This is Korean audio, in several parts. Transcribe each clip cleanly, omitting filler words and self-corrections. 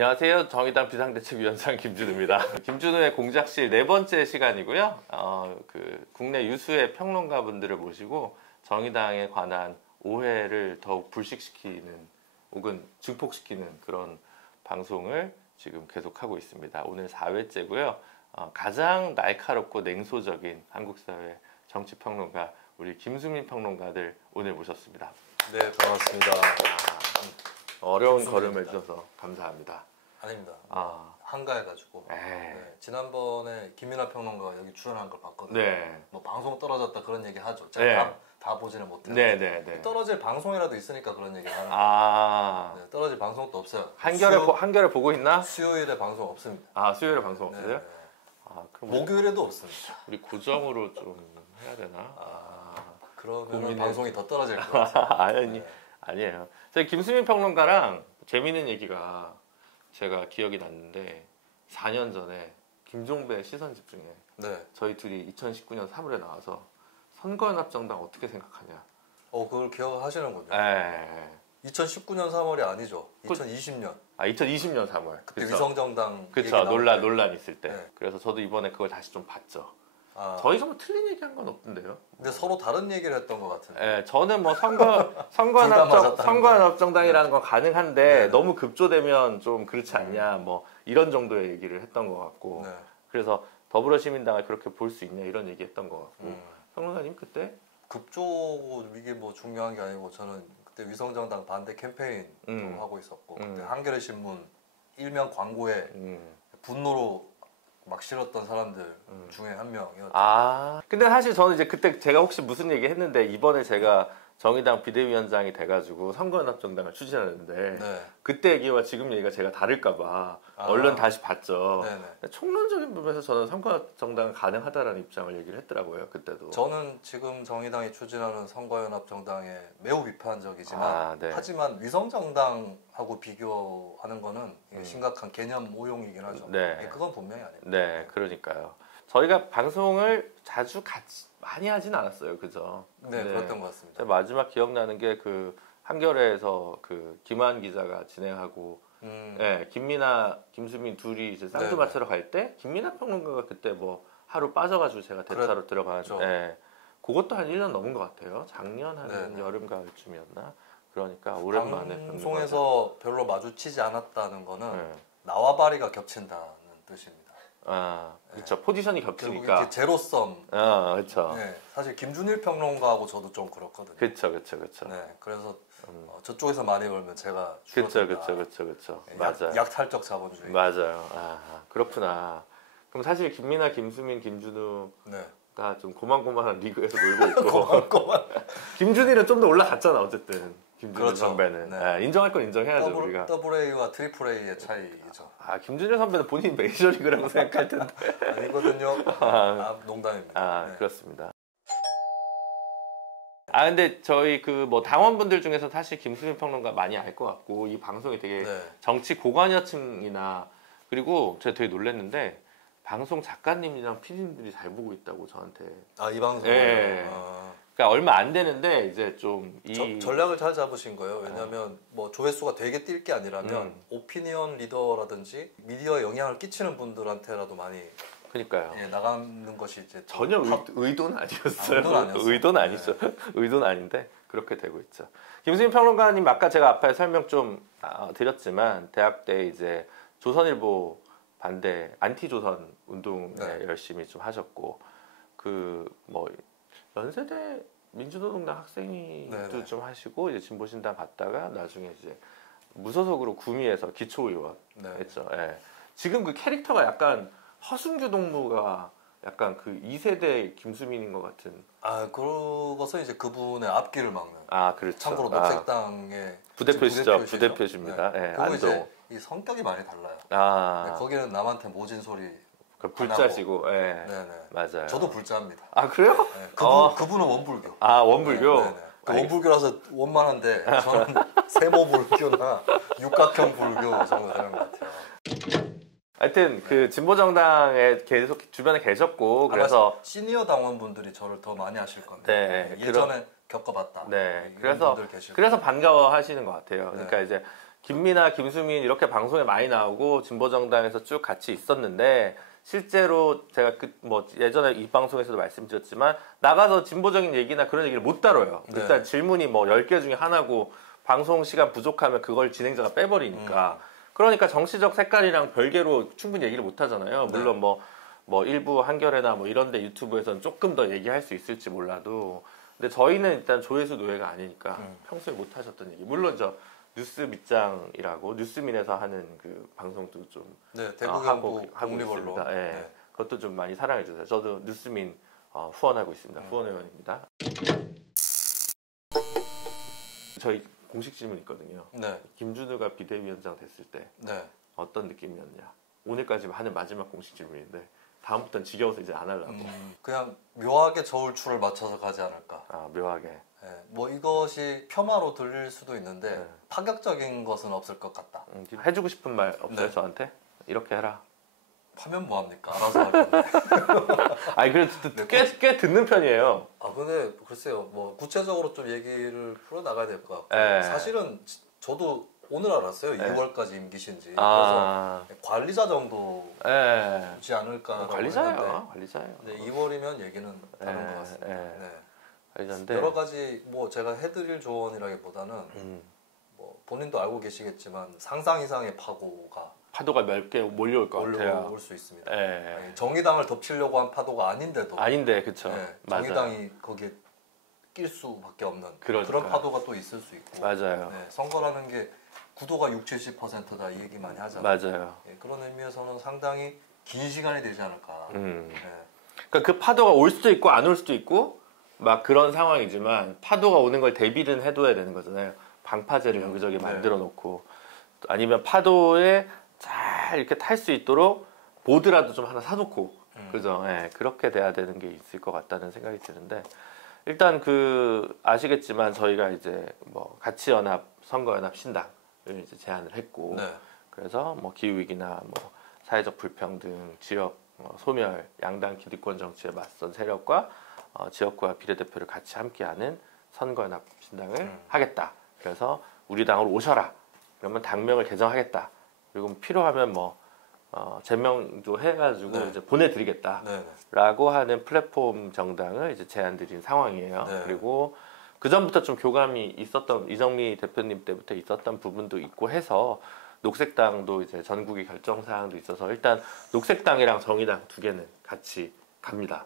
안녕하세요. 정의당 비상대책위원장 김준우입니다. 김준우의 공작실 네 번째 시간이고요. 국내 유수의 평론가분들을 모시고 정의당에 관한 오해를 더욱 불식시키는 혹은 증폭시키는 그런 방송을 지금 계속하고 있습니다. 오늘 4회째고요. 가장 날카롭고 냉소적인 한국사회 정치평론가 우리 김수민 평론가들 오늘 모셨습니다. 네, 반갑습니다. 어려운 걸음을 주셔서 감사합니다. 아닙니다. 한가해가지고. 네, 지난번에 김민하 평론가가 여기 출연한 걸 봤거든요. 네. 뭐 방송 떨어졌다 그런 얘기 하죠. 제가 다 보지는 못해요. 네. 떨어질 방송이라도 있으니까 그런 얘기 하는 거예요. 네, 떨어질 방송도 없어요. 한겨레 보고 있나? 수요일에 방송 없습니다. 수요일에 방송 없어요? 네. 그럼 목요일에도 없습니다. 우리 고정으로 좀 해야 되나? 그러면 방송이 더 떨어질 것 같아요. 아니에요. 저희 김수민 평론가랑 재미있는 얘기가 제가 기억이 났는데 4년 전에 김종배 시선집중에 저희 둘이 2019년 3월에 나와서 선거연합정당 어떻게 생각하냐. 그걸 기억하시는군요. 네. 2019년 3월이 아니죠. 2020년. 2020년 3월. 그때 위성정당. 그쵸. 논란 있을 때. 네. 그래서 저도 이번에 그걸 다시 좀 봤죠. 저희가 뭐 틀린 얘기한 건 없던데요. 근데 서로 다른 얘기를 했던 것 같은데. 네, 저는 뭐 선거연합정당이라는 건 가능한데 너무 급조되면 좀 그렇지 않냐 뭐 이런 정도의 얘기를 했던 것 같고. 그래서 더불어시민당을 그렇게 볼 수 있냐 이런 얘기했던 것 같고. 평론가님 그때 급조 이게 뭐 중요한 게 아니고 저는 그때 위성정당 반대 캠페인도 하고 있었고 그때 한겨레 신문 일면 광고에 분노로 막 실었던 사람들 중에 한 명이었죠. 근데 사실 저는 이제 그때 제가 혹시 무슨 얘기 했는데 이번에 제가 정의당 비대위원장이 돼가지고 선거연합정당을 추진하는데 그때 얘기와 지금 얘기가 제가 다를까봐 얼른 다시 봤죠. 총론적인 부분에서 저는 선거연합정당은 가능하다라는 입장을 얘기를 했더라고요. 그때도. 저는 지금 정의당이 추진하는 선거연합정당에 매우 비판적이지만 하지만 위성정당하고 비교하는 거는 심각한 개념 오용이긴 하죠. 그건 분명히 아닙니다. 네, 그러니까요. 저희가 방송을 자주 많이 하진 않았어요, 그죠? 네, 그랬던 것 같습니다. 마지막 기억나는 게 그 한겨레에서 그 김한 기자가 진행하고, 김민하, 김수민 둘이 이제 쌍두마차로 갈 때 김민하 평론가가 그때 뭐 하루 빠져가지고 제가 대차로 들어가는데, 그것도 한 1년 넘은 것 같아요. 작년 한 여름 가을쯤이었나? 그러니까 오랜만에 방송에서 별로 마주치지 않았다는 거는 나와 바리가 겹친다는 뜻입니다. 그렇죠. 포지션이 겹치니까. 이게 제로섬. 그렇죠. 사실 김준일 평론가하고 저도 좀 그렇거든요. 그렇죠. 그래서 저쪽에서 많이 벌면 제가 그렇죠. 맞아요. 약탈적 자본주의. 맞아요. 그렇구나. 그럼 사실 김민하, 김수민, 김준우가 좀 고만고만한 리그에서 놀고 있고. 김준일은 좀 더 올라갔잖아 어쨌든. 김준일 선배는 인정할 건 인정해야죠. 우리가 AA와 트리플 A의 차이죠. 김준일 선배는 본인이 메이저리그라고 생각할 텐데 아니거든요. 농담입니다. 그렇습니다. 근데 저희 그 뭐 당원분들 중에서 사실 김수민 평론가 많이 알 것 같고 이 방송이 되게 정치 고관여층이나 그리고 제가 되게 놀랐는데 방송 작가님이랑 PD님들이 잘 보고 있다고 저한테. 이 방송. 그러니까 얼마 안 되는데 이제 좀 전략을 잘 잡으신 거예요. 왜냐하면 뭐 조회수가 되게 뛸 게 아니라면 오피니언 리더라든지 미디어에 영향을 끼치는 분들한테라도 많이 나가는 것이 이제 전혀 의도는 아니었어요. 의도는 아니죠. 의도는 아닌데 그렇게 되고 있죠. 김수민 평론가님 아까 제가 앞에 설명 좀 드렸지만 대학 때 이제 조선일보 반대 안티조선 운동에 열심히 좀 하셨고 그 뭐 연세대 민주노동당 학생회도 좀 하시고 이제 진보신당 갔다가 나중에 이제 무소속으로 구미에서 기초의원 했죠. 지금 그 캐릭터가 약간 허순규 동무가 약간 그 2세대 김수민인 것 같은. 그것은 이제 그분의 앞길을 막는. 그렇죠. 참고로 녹색당의 부대표시죠. 부대표십니다. 그리고 이제 이 성격이 많이 달라요. 거기는 남한테 모진 소리. 불자시고, 맞아요. 저도 불자입니다. 그래요? 그분은 원불교. 원불교? 원불교라서 원만한데, 저는 세모불교나 육각형 불교 정도 되는 것 같아요. 하여튼, 그 진보정당에 계속 주변에 계셨고, 그래서. 시니어 당원분들이 저를 더 많이 아실 건데, 예전에 겪어봤다. 그래서 반가워 하시는 것 같아요. 그러니까 이제 김민아, 김수민 이렇게 방송에 많이 나오고 진보정당에서 쭉 같이 있었는데 실제로 제가 예전에 이 방송에서도 말씀드렸지만 나가서 진보적인 얘기나 그런 얘기를 못 다뤄요. 네. 일단 질문이 뭐 10개 중에 하나고 방송 시간 부족하면 그걸 진행자가 빼버리니까 그러니까 정치적 색깔이랑 별개로 충분히 얘기를 못 하잖아요. 물론 뭐 일부 한겨레나 뭐 이런데 유튜브에서는 조금 더 얘기할 수 있을지 몰라도 근데 저희는 일단 조회수 노예가 아니니까 평소에 못 하셨던 얘기 물론 저 뉴스 밑장이라고 뉴스민에서 하는 그 방송도 좀 대구경북 하고 독립언론. 있습니다. 예. 그것도 좀 많이 사랑해 주세요. 저도 뉴스민 후원하고 있습니다. 후원회원입니다. 저희 공식 질문 있거든요. 네. 김준우가 비대위원장 됐을 때 어떤 느낌이었냐? 오늘까지 하는 마지막 공식 질문인데 다음부터는 지겨워서 이제 안 하려고. 그냥 묘하게 저울추를 맞춰서 가지 않을까. 묘하게. 뭐 이것이 폄하로 들릴 수도 있는데 파격적인 것은 없을 것 같다. 해주고 싶은 말 없어요 저한테? 이렇게 해라. 하면 뭐합니까? 알아서 할 건데. 아니 그래도 꽤 듣는 편이에요. 근데 글쎄요, 뭐 구체적으로 좀 얘기를 풀어 나가야 될 것 같고 사실은 저도 오늘 알았어요. 2월까지 임기신지. 그래서 관리자 정도지 않을까라고 관리자예요. 근데 2월이면 얘기는 다른 것 같습니다. 관리자인데 여러 가지 뭐 제가 해드릴 조언이라기보다는 뭐 본인도 알고 계시겠지만 상상 이상의 파도가 몇 개 몰려올 것 같아요. 몰려올 수 있습니다. 정의당을 덮치려고 한 파도가 아닌데 그쵸. 정의당이 거기에 낄 수밖에 없는 그런 파도가 또 있을 수 있고 맞아요. 선거라는 게 구도가 60~70%다 이 얘기 많이 하잖아요. 맞아요. 그런 의미에서는 상당히 긴 시간이 되지 않을까. 그러니까 그 파도가 올 수도 있고 안 올 수도 있고 막 그런 상황이지만 파도가 오는 걸 대비는 해둬야 되는 거잖아요. 방파제를 여기저기 만들어 놓고 아니면 파도에 잘 이렇게 탈 수 있도록 보드라도 좀 하나 사놓고 그죠? 그렇게 돼야 되는 게 있을 것 같다는 생각이 드는데 일단 아시겠지만 저희가 이제 뭐 가치연합 선거연합 신당을 이제 제안을 했고 그래서 뭐 기후위기나 뭐 사회적 불평등, 지역 소멸, 양당 기득권 정치에 맞선 세력과 지역구와 비례대표를 같이 함께하는 선거연합 신당을 하겠다. 그래서 우리 당으로 오셔라. 그러면 당명을 개정하겠다. 그리고 필요하면 뭐 제명도 해가지고 이제 보내드리겠다라고 하는 플랫폼 정당을 이제 제안드린 상황이에요. 그리고 그 전부터 좀 교감이 있었던 이정미 대표님 때부터 있었던 부분도 있고 해서 녹색당도 이제 전국의 결정 사항도 있어서 일단 녹색당이랑 정의당 두 개는 같이 갑니다.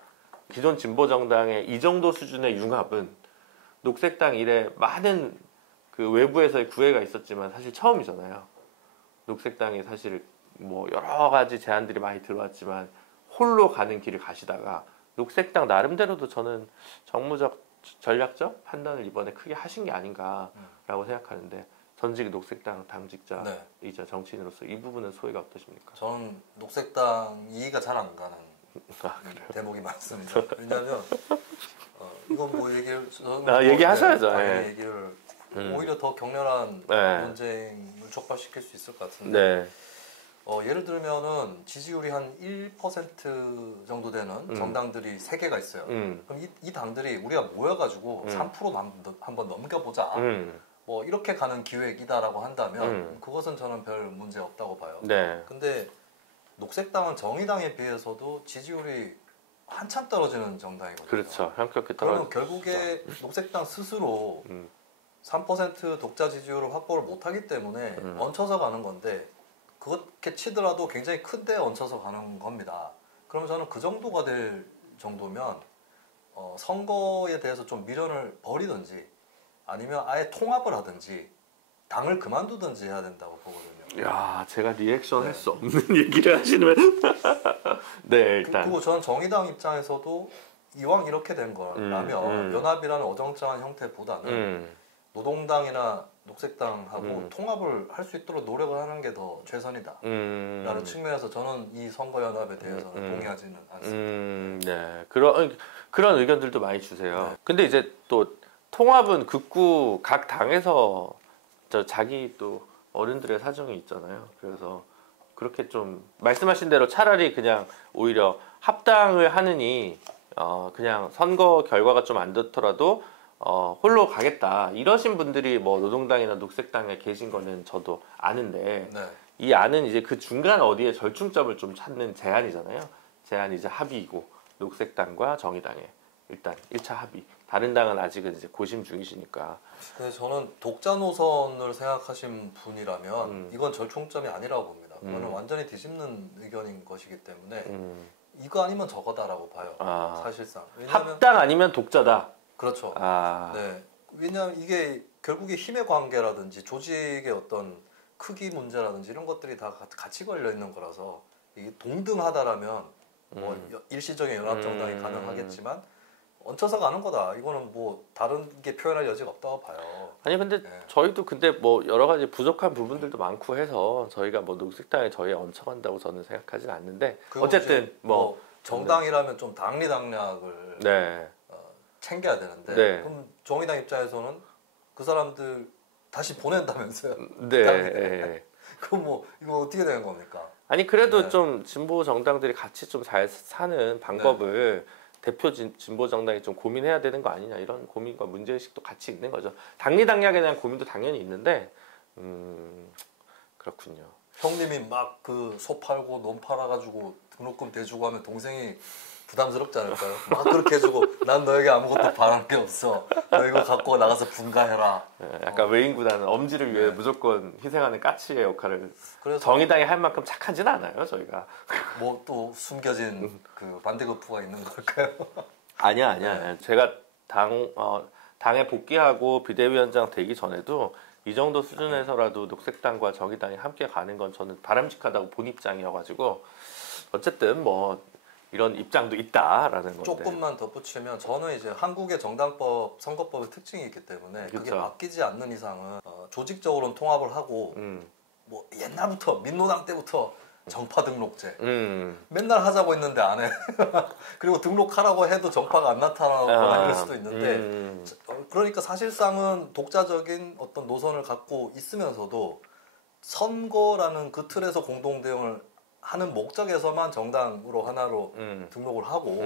기존 진보 정당의 이 정도 수준의 융합은 녹색당 이래 많은 그 외부에서의 구애가 있었지만 사실 처음이잖아요. 녹색당이 사실 뭐 여러 가지 제안들이 많이 들어왔지만 홀로 가는 길을 가시다가 녹색당 나름대로도 저는 정무적 전략적 판단을 이번에 크게 하신 게 아닌가라고 생각하는데 전직 녹색당 당직자이자 정치인으로서 이 부분은 소회가 어떠십니까? 저는 녹색당 이해가 잘 안 가는 대목이 많습니다. 왜냐하면 이건 뭐 얘기하셔야죠. 얘기를 오히려 더 격렬한 논쟁을 촉발시킬 수 있을 것 같은데 예를 들면은 지지율이 한 1% 정도 되는 정당들이 3개가 있어요. 그럼 이 당들이 우리가 모여가지고 3% 한번 넘겨보자. 뭐 이렇게 가는 기획이다라고 한다면 그것은 저는 별 문제 없다고 봐요. 근데 녹색당은 정의당에 비해서도 지지율이 한참 떨어지는 정당이거든요. 그렇죠. 현격히 그러면 결국에 녹색당 스스로 3% 독자 지지율을 확보를 못하기 때문에 얹혀서 가는 건데 그렇게 치더라도 굉장히 큰데 얹혀서 가는 겁니다. 그럼 저는 그 정도가 될 정도면 선거에 대해서 좀 미련을 버리든지 아니면 아예 통합을 하든지 당을 그만두든지 해야 된다고 보거든요. 야, 제가 리액션 할 수 없는 얘기를 하시면 일단 그리고 저는 정의당 입장에서도 이왕 이렇게 된 거라면 연합이라는 어정쩡한 형태보다는 노동당이나 녹색당하고 통합을 할 수 있도록 노력을 하는 게 더 최선이다 라는 측면에서 저는 이 선거연합에 대해서는 동의하지는 않습니다. 그런 의견들도 많이 주세요. 근데 이제 또 통합은 극구 각 당에서 자기 또 어른들의 사정이 있잖아요. 그래서 그렇게 좀 말씀하신 대로 차라리 그냥 오히려 합당을 하느니 그냥 선거 결과가 좀 안 좋더라도 홀로 가겠다 이러신 분들이 뭐 노동당이나 녹색당에 계신 거는 저도 아는데 네. 이 안은 이제 그 중간 어디에 절충점을 좀 찾는 제안이잖아요. 제안이 이제 합의이고 녹색당과 정의당의 일단 1차 합의. 다른 당은 아직은 이제 고심 중이시니까. 근데 저는 독자 노선을 생각하신 분이라면 이건 절충점이 아니라고 봅니다. 그거는 완전히 뒤집는 의견인 것이기 때문에 이거 아니면 저거다라고 봐요. 사실상. 왜냐하면 합당 아니면 독자다. 그렇죠. 네. 왜냐하면 이게 결국에 힘의 관계라든지 조직의 어떤 크기 문제라든지 이런 것들이 다 같이 걸려 있는 거라서 이게 동등하다라면 뭐 일시적인 연합정당이 가능하겠지만 얹혀서 가는 거다. 이거는 뭐 다른 게 표현할 여지가 없다고 봐요. 아니 근데 네. 저희도 근데 뭐 여러 가지 부족한 부분들도 많고 해서 저희가 뭐 녹색당에 저희에 얹혀간다고 저는 생각하진 않는데 어쨌든 뭐 정당이라면 좀 당리당략을 네. 챙겨야 되는데 네. 그럼 정의당 입장에서는 그 사람들 다시 보낸다면서요? 네. 네. 그럼 뭐 이거 어떻게 되는 겁니까? 아니 그래도 네. 좀 진보 정당들이 같이 좀 잘 사는 방법을 대표 진보 정당이 좀 고민해야 되는 거 아니냐 이런 고민과 문제의식도 같이 있는 거죠. 당리당략에 대한 고민도 당연히 있는데 그렇군요. 형님이 막 그 소 팔고 논 팔아가지고 등록금 대주고 하면 동생이 부담스럽지 않을까요? 막 그렇게 해주고 난 너에게 아무것도 바랄 게 없어. 너 이거 갖고 나가서 분가해라. 약간 외인구단은 엄지를 위해 무조건 희생하는 까치의 역할을 그래서 정의당이 할 만큼 착하진 않아요 저희가. 뭐 또 숨겨진 그 반대급부가 있는 걸까요? 아니야. 제가 당에 복귀하고 비대위원장 되기 전에도 이 정도 수준에서라도 녹색당과 정의당이 함께 가는 건 저는 바람직하다고 본 입장이어가지고 어쨌든 뭐 이런 입장도 있다라는 건데. 조금만 덧붙이면 저는 이제 한국의 정당법, 선거법의 특징이 있기 때문에 그게 그쵸. 바뀌지 않는 이상은 조직적으로는 통합을 하고 뭐 옛날부터 민노당 때부터 정파 등록제 맨날 하자고 했는데 안 해. 그리고 등록하라고 해도 정파가 안 나타나거나 이럴 수도 있는데 그러니까 사실상은 독자적인 어떤 노선을 갖고 있으면서도 선거라는 그 틀에서 공동대응을 하는 목적에서만 정당으로 하나로 등록을 하고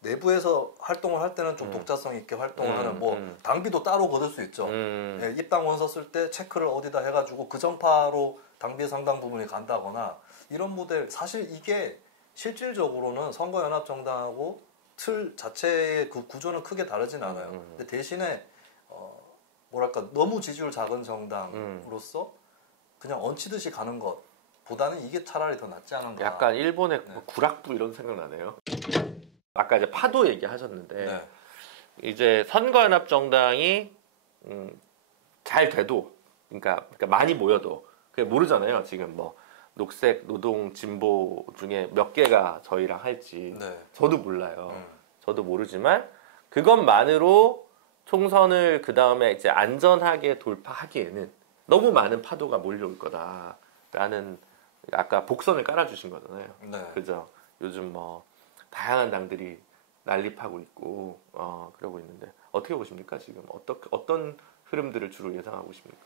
내부에서 활동을 할 때는 좀 독자성 있게 활동을 하는 뭐 당비도 따로 거둘 수 있죠. 예, 입당 원서 쓸 때 체크를 어디다 해가지고 그 정파로 당비의 상당 부분이 간다거나 이런 모델 사실 이게 실질적으로는 선거연합정당하고 틀 자체의 그 구조는 크게 다르진 않아요. 근데 대신에 뭐랄까 너무 지지율 작은 정당으로서 그냥 얹히듯이 가는 것 보다는 이게 차라리 더 낫지 않은가. 약간 일본의 구락부 이런 생각나네요. 아까 이제 파도 얘기하셨는데 이제 선거연합정당이 잘 돼도 그러니까 많이 모여도 그게 모르잖아요. 지금 뭐 녹색, 노동, 진보 중에 몇 개가 저희랑 할지 저도 몰라요. 저도 모르지만 그것만으로 총선을 그 다음에 이제 안전하게 돌파하기에는 너무 많은 파도가 몰려올 거다라는 아까 복선을 깔아주신 거잖아요. 그죠? 요즘 뭐 다양한 당들이 난립하고 있고 그러고 있는데 어떻게 보십니까? 지금 어떤 흐름들을 주로 예상하고 계십니까?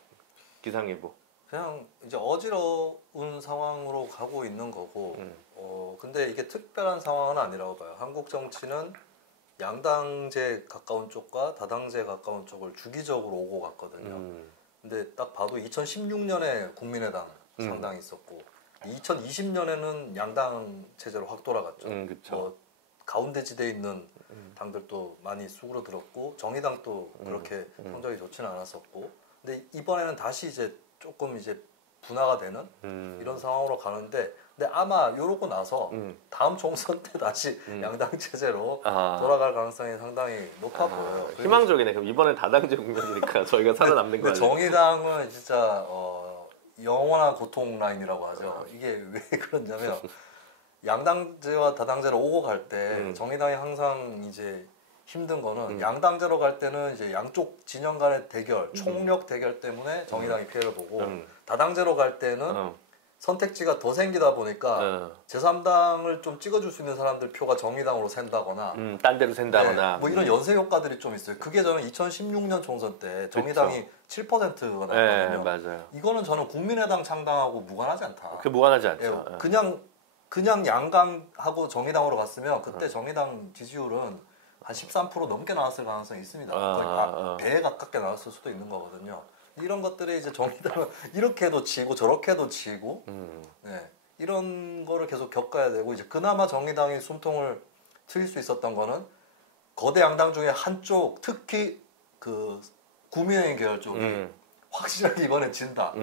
기상예보. 그냥 이제 어지러운 상황으로 가고 있는 거고 근데 이게 특별한 상황은 아니라고 봐요. 한국 정치는 양당제 가까운 쪽과 다당제 가까운 쪽을 주기적으로 오고 갔거든요. 근데 딱 봐도 2016년에 국민의당 상당히 있었고 2020년에는 양당 체제로 확 돌아갔죠. 뭐 가운데 지대에 있는 당들도 많이 수그러들었고 정의당도 그렇게 성적이 좋지는 않았었고 근데 이번에는 다시 이제 조금 이제 분화가 되는 이런 상황으로 가는데 근데 아마 이러고 나서 다음 총선 때 다시 양당 체제로 돌아갈 가능성이 상당히 높아 보여요. 희망적이네. 그럼 이번엔 다당제 국면이니까 저희가 살아남는 거예요. 정의당은 진짜 영원한 고통 라인이라고 하죠. 이게 왜 그러냐면 양당제와 다당제로 오고 갈 때 정의당이 항상 이제 힘든 거는 양당제로 갈 때는 이제 양쪽 진영 간의 대결, 총력 대결 때문에 정의당이 피해를 보고 다당제로 갈 때는 선택지가 더 생기다 보니까 제3당을 좀 찍어줄 수 있는 사람들 표가 정의당으로 샌다거나 딴 데로 샌다거나 뭐 이런 연쇄 효과들이 좀 있어요. 그게 저는 2016년 총선 때 정의당이 7%가 나왔거든요. 맞아요. 이거는 저는 국민의당 창당하고 무관하지 않다. 그 무관하지 않죠. 그냥 양강하고 정의당으로 갔으면 그때 정의당 지지율은 한 13% 넘게 나왔을 가능성이 있습니다. 거의 배에 가깝게 나왔을 수도 있는 거거든요. 이런 것들이 이제 정의당은 이렇게도 지고 저렇게도 지고 네, 이런 거를 계속 겪어야 되고 이제 그나마 정의당이 숨통을 트일 수 있었던 거는 거대 양당 중에 한쪽 특히 그 국민의힘 계열 쪽이 확실하게 이번에 진다.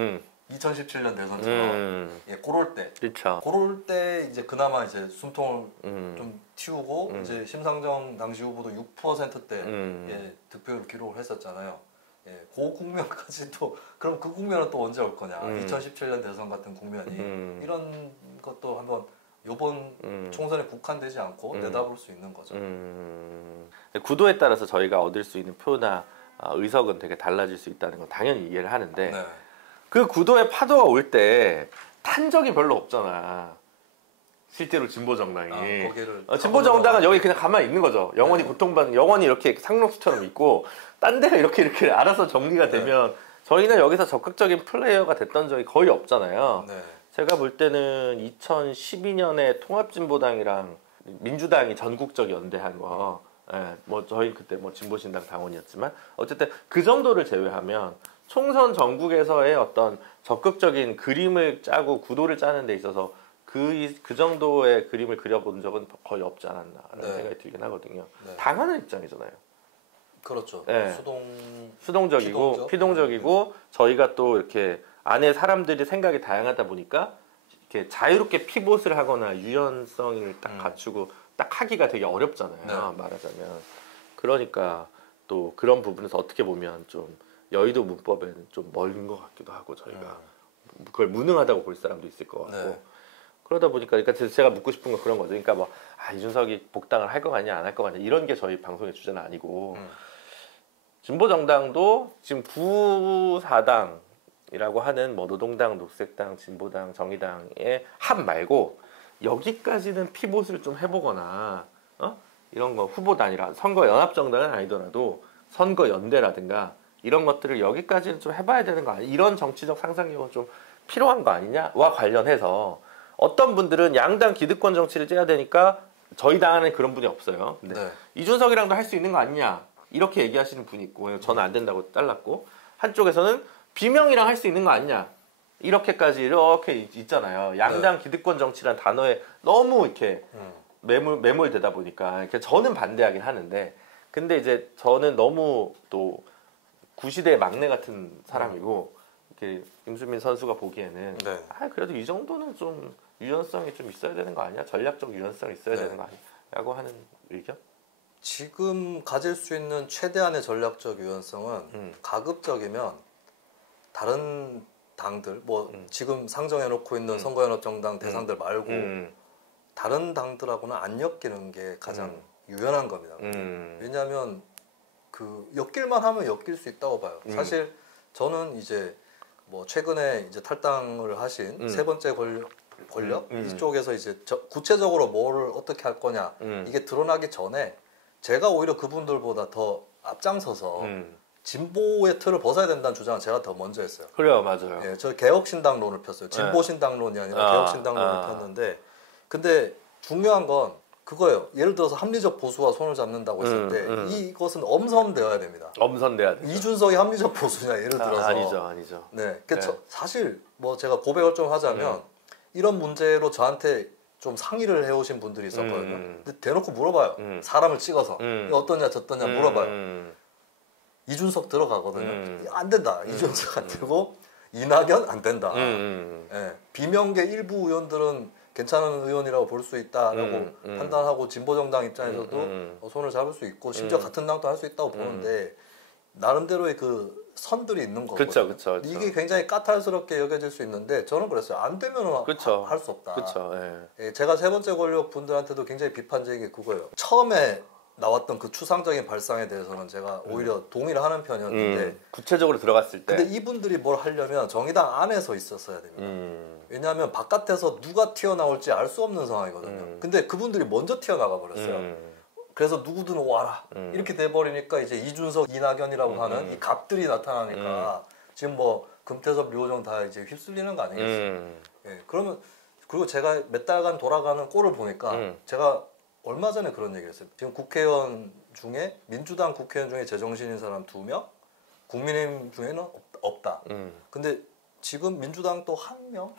2017년 대선처럼 예, 그럴 때, 그쵸. 그럴 때 이제 그나마 이제 숨통을 좀 틔우고 이제 심상정 당시 후보도 6%대 예, 득표율 기록을 했었잖아요. 예, 그 국면까지 또 그럼 그 국면은 또 언제 올 거냐? 2017년 대선 같은 국면이 이런 것도 한번 이번 총선에 국한되지 않고 내다볼 수 있는 거죠. 구도에 따라서 저희가 얻을 수 있는 표나 의석은 되게 달라질 수 있다는 건 당연히 이해를 하는데. 네. 그 구도의 파도가 올 때 탄 적이 별로 없잖아. 실제로 진보 정당이. 진보 정당은 여기 그냥 가만히 있는 거죠. 영원히 고통받는, 영원히 이렇게 상록수처럼 있고, 딴 데가 이렇게 알아서 정리가 되면 저희는 여기서 적극적인 플레이어가 됐던 적이 거의 없잖아요. 네. 제가 볼 때는 2012년에 통합진보당이랑 민주당이 전국적 연대한 거, 예, 뭐 저희 그때 뭐 진보신당 당원이었지만 어쨌든 그 정도를 제외하면 총선 전국에서의 어떤 적극적인 그림을 짜고 구도를 짜는 데 있어서 그 정도의 그림을 그려본 적은 거의 없지 않았나라는 생각이 들긴 하거든요. 당하는 입장이잖아요. 그렇죠. 네. 수동적이고 피동적이고 저희가 또 이렇게 안에 사람들이 생각이 다양하다 보니까 이렇게 자유롭게 피봇을 하거나 유연성을 딱 갖추고 딱 하기가 되게 어렵잖아요. 말하자면. 그러니까 또 그런 부분에서 어떻게 보면 좀 여의도 문법에는 좀 멀은 것 같기도 하고 저희가 그걸 무능하다고 볼 사람도 있을 것 같고 그러다 보니까 그러니까 제가 묻고 싶은 건 그런 거죠. 그러니까 뭐 이준석이 복당을 할 것 같냐 안 할 것 같냐 이런 게 저희 방송의 주제는 아니고 진보 정당도 지금 구사당이라고 하는 뭐 노동당, 녹색당, 진보당, 정의당의 합 말고 여기까지는 피봇을 좀 해보거나 이런 거 후보 단일화 선거 연합 정당은 아니더라도 선거 연대라든가 이런 것들을 여기까지는 좀 해봐야 되는 거 아니야? 이런 정치적 상상력은 좀 필요한 거 아니냐와 관련해서 어떤 분들은 양당 기득권 정치를 째야 되니까 저희 당에는 그런 분이 없어요. 근데 이준석이랑도 할 수 있는 거 아니냐 이렇게 얘기하시는 분이 있고 저는 안 된다고 잘랐고 한쪽에서는 비명이랑 할 수 있는 거 아니냐 이렇게 있잖아요. 양당 기득권 정치란 단어에 너무 이렇게 매몰되다 보니까 저는 반대하긴 하는데 근데 이제 저는 너무 또 구시대의 막내 같은 사람이고 이렇게 임수민 선수가 보기에는 그래도 이 정도는 좀 유연성이 좀 있어야 되는 거 아니야? 전략적 유연성이 있어야 되는 거 아니냐고 하는 의견? 지금 가질 수 있는 최대한의 전략적 유연성은 가급적이면 다른 당들 뭐 지금 상정해놓고 있는 선거연합정당 대상들 말고 다른 당들하고는 안 엮이는 게 가장 유연한 겁니다. 왜냐하면 그 엮일만 하면 엮일 수 있다고 봐요. 사실 저는 이제 뭐 최근에 이제 탈당을 하신 세 번째 권력 이쪽에서 이제 구체적으로 뭘 어떻게 할 거냐 이게 드러나기 전에 제가 오히려 그분들보다 더 앞장서서 진보의 틀을 벗어야 된다는 주장은 제가 더 먼저 했어요. 그래요, 맞아요. 예, 저 개혁신당론을 폈어요. 진보신당론이 아니라 개혁신당론을 폈는데 근데 중요한 건 그거예요. 예를 들어서 합리적 보수와 손을 잡는다고 했을 때 이것은 엄선되어야 됩니다. 엄선돼야 돼. 이준석이 합리적 보수냐 예를 들어서 아니죠. 네, 사실 뭐 제가 고백을 좀 하자면 이런 문제로 저한테 좀 상의를 해오신 분들이 있었거든요. 근데 대놓고 물어봐요. 사람을 찍어서 어떠냐 저떠냐 물어봐요. 이준석 들어가거든요. 안 된다. 이준석 안 되고 이낙연 안 된다. 예, 비명계 일부 의원들은 괜찮은 의원이라고 볼 수 있다라고 판단하고 진보정당 입장에서도 손을 잡을 수 있고 심지어 같은 당도 할 수 있다고 보는데 나름대로의 그 선들이 있는 거거든요. 그쵸. 이게 굉장히 까탈스럽게 여겨질 수 있는데 저는 그랬어요. 안 되면 할 수 없다. 예, 제가 세 번째 권력 분들한테도 굉장히 비판적인 게 그거예요. 처음에 나왔던 그 추상적인 발상에 대해서는 제가 오히려 동의를 하는 편이었는데 구체적으로 들어갔을 때 근데 이분들이 뭘 하려면 정의당 안에서 있었어야 됩니다. 왜냐하면 바깥에서 누가 튀어나올지 알 수 없는 상황이거든요. 근데 그분들이 먼저 튀어나가 버렸어요. 그래서 누구든 와라 이렇게 돼버리니까 이제 이준석, 이낙연이라고 하는 이 갑들이 나타나니까 지금 뭐 금태섭, 류호정 다 이제 휩쓸리는 거 아니겠어요? 예, 그러면 그리고 제가 몇 달간 돌아가는 꼴을 보니까 제가 얼마 전에 그런 얘기를 했어요. 지금 국회의원 중에 민주당 국회의원 중에 제정신인 사람 2명, 국민의힘 중에는 없다. 근데 지금 민주당 또 1명,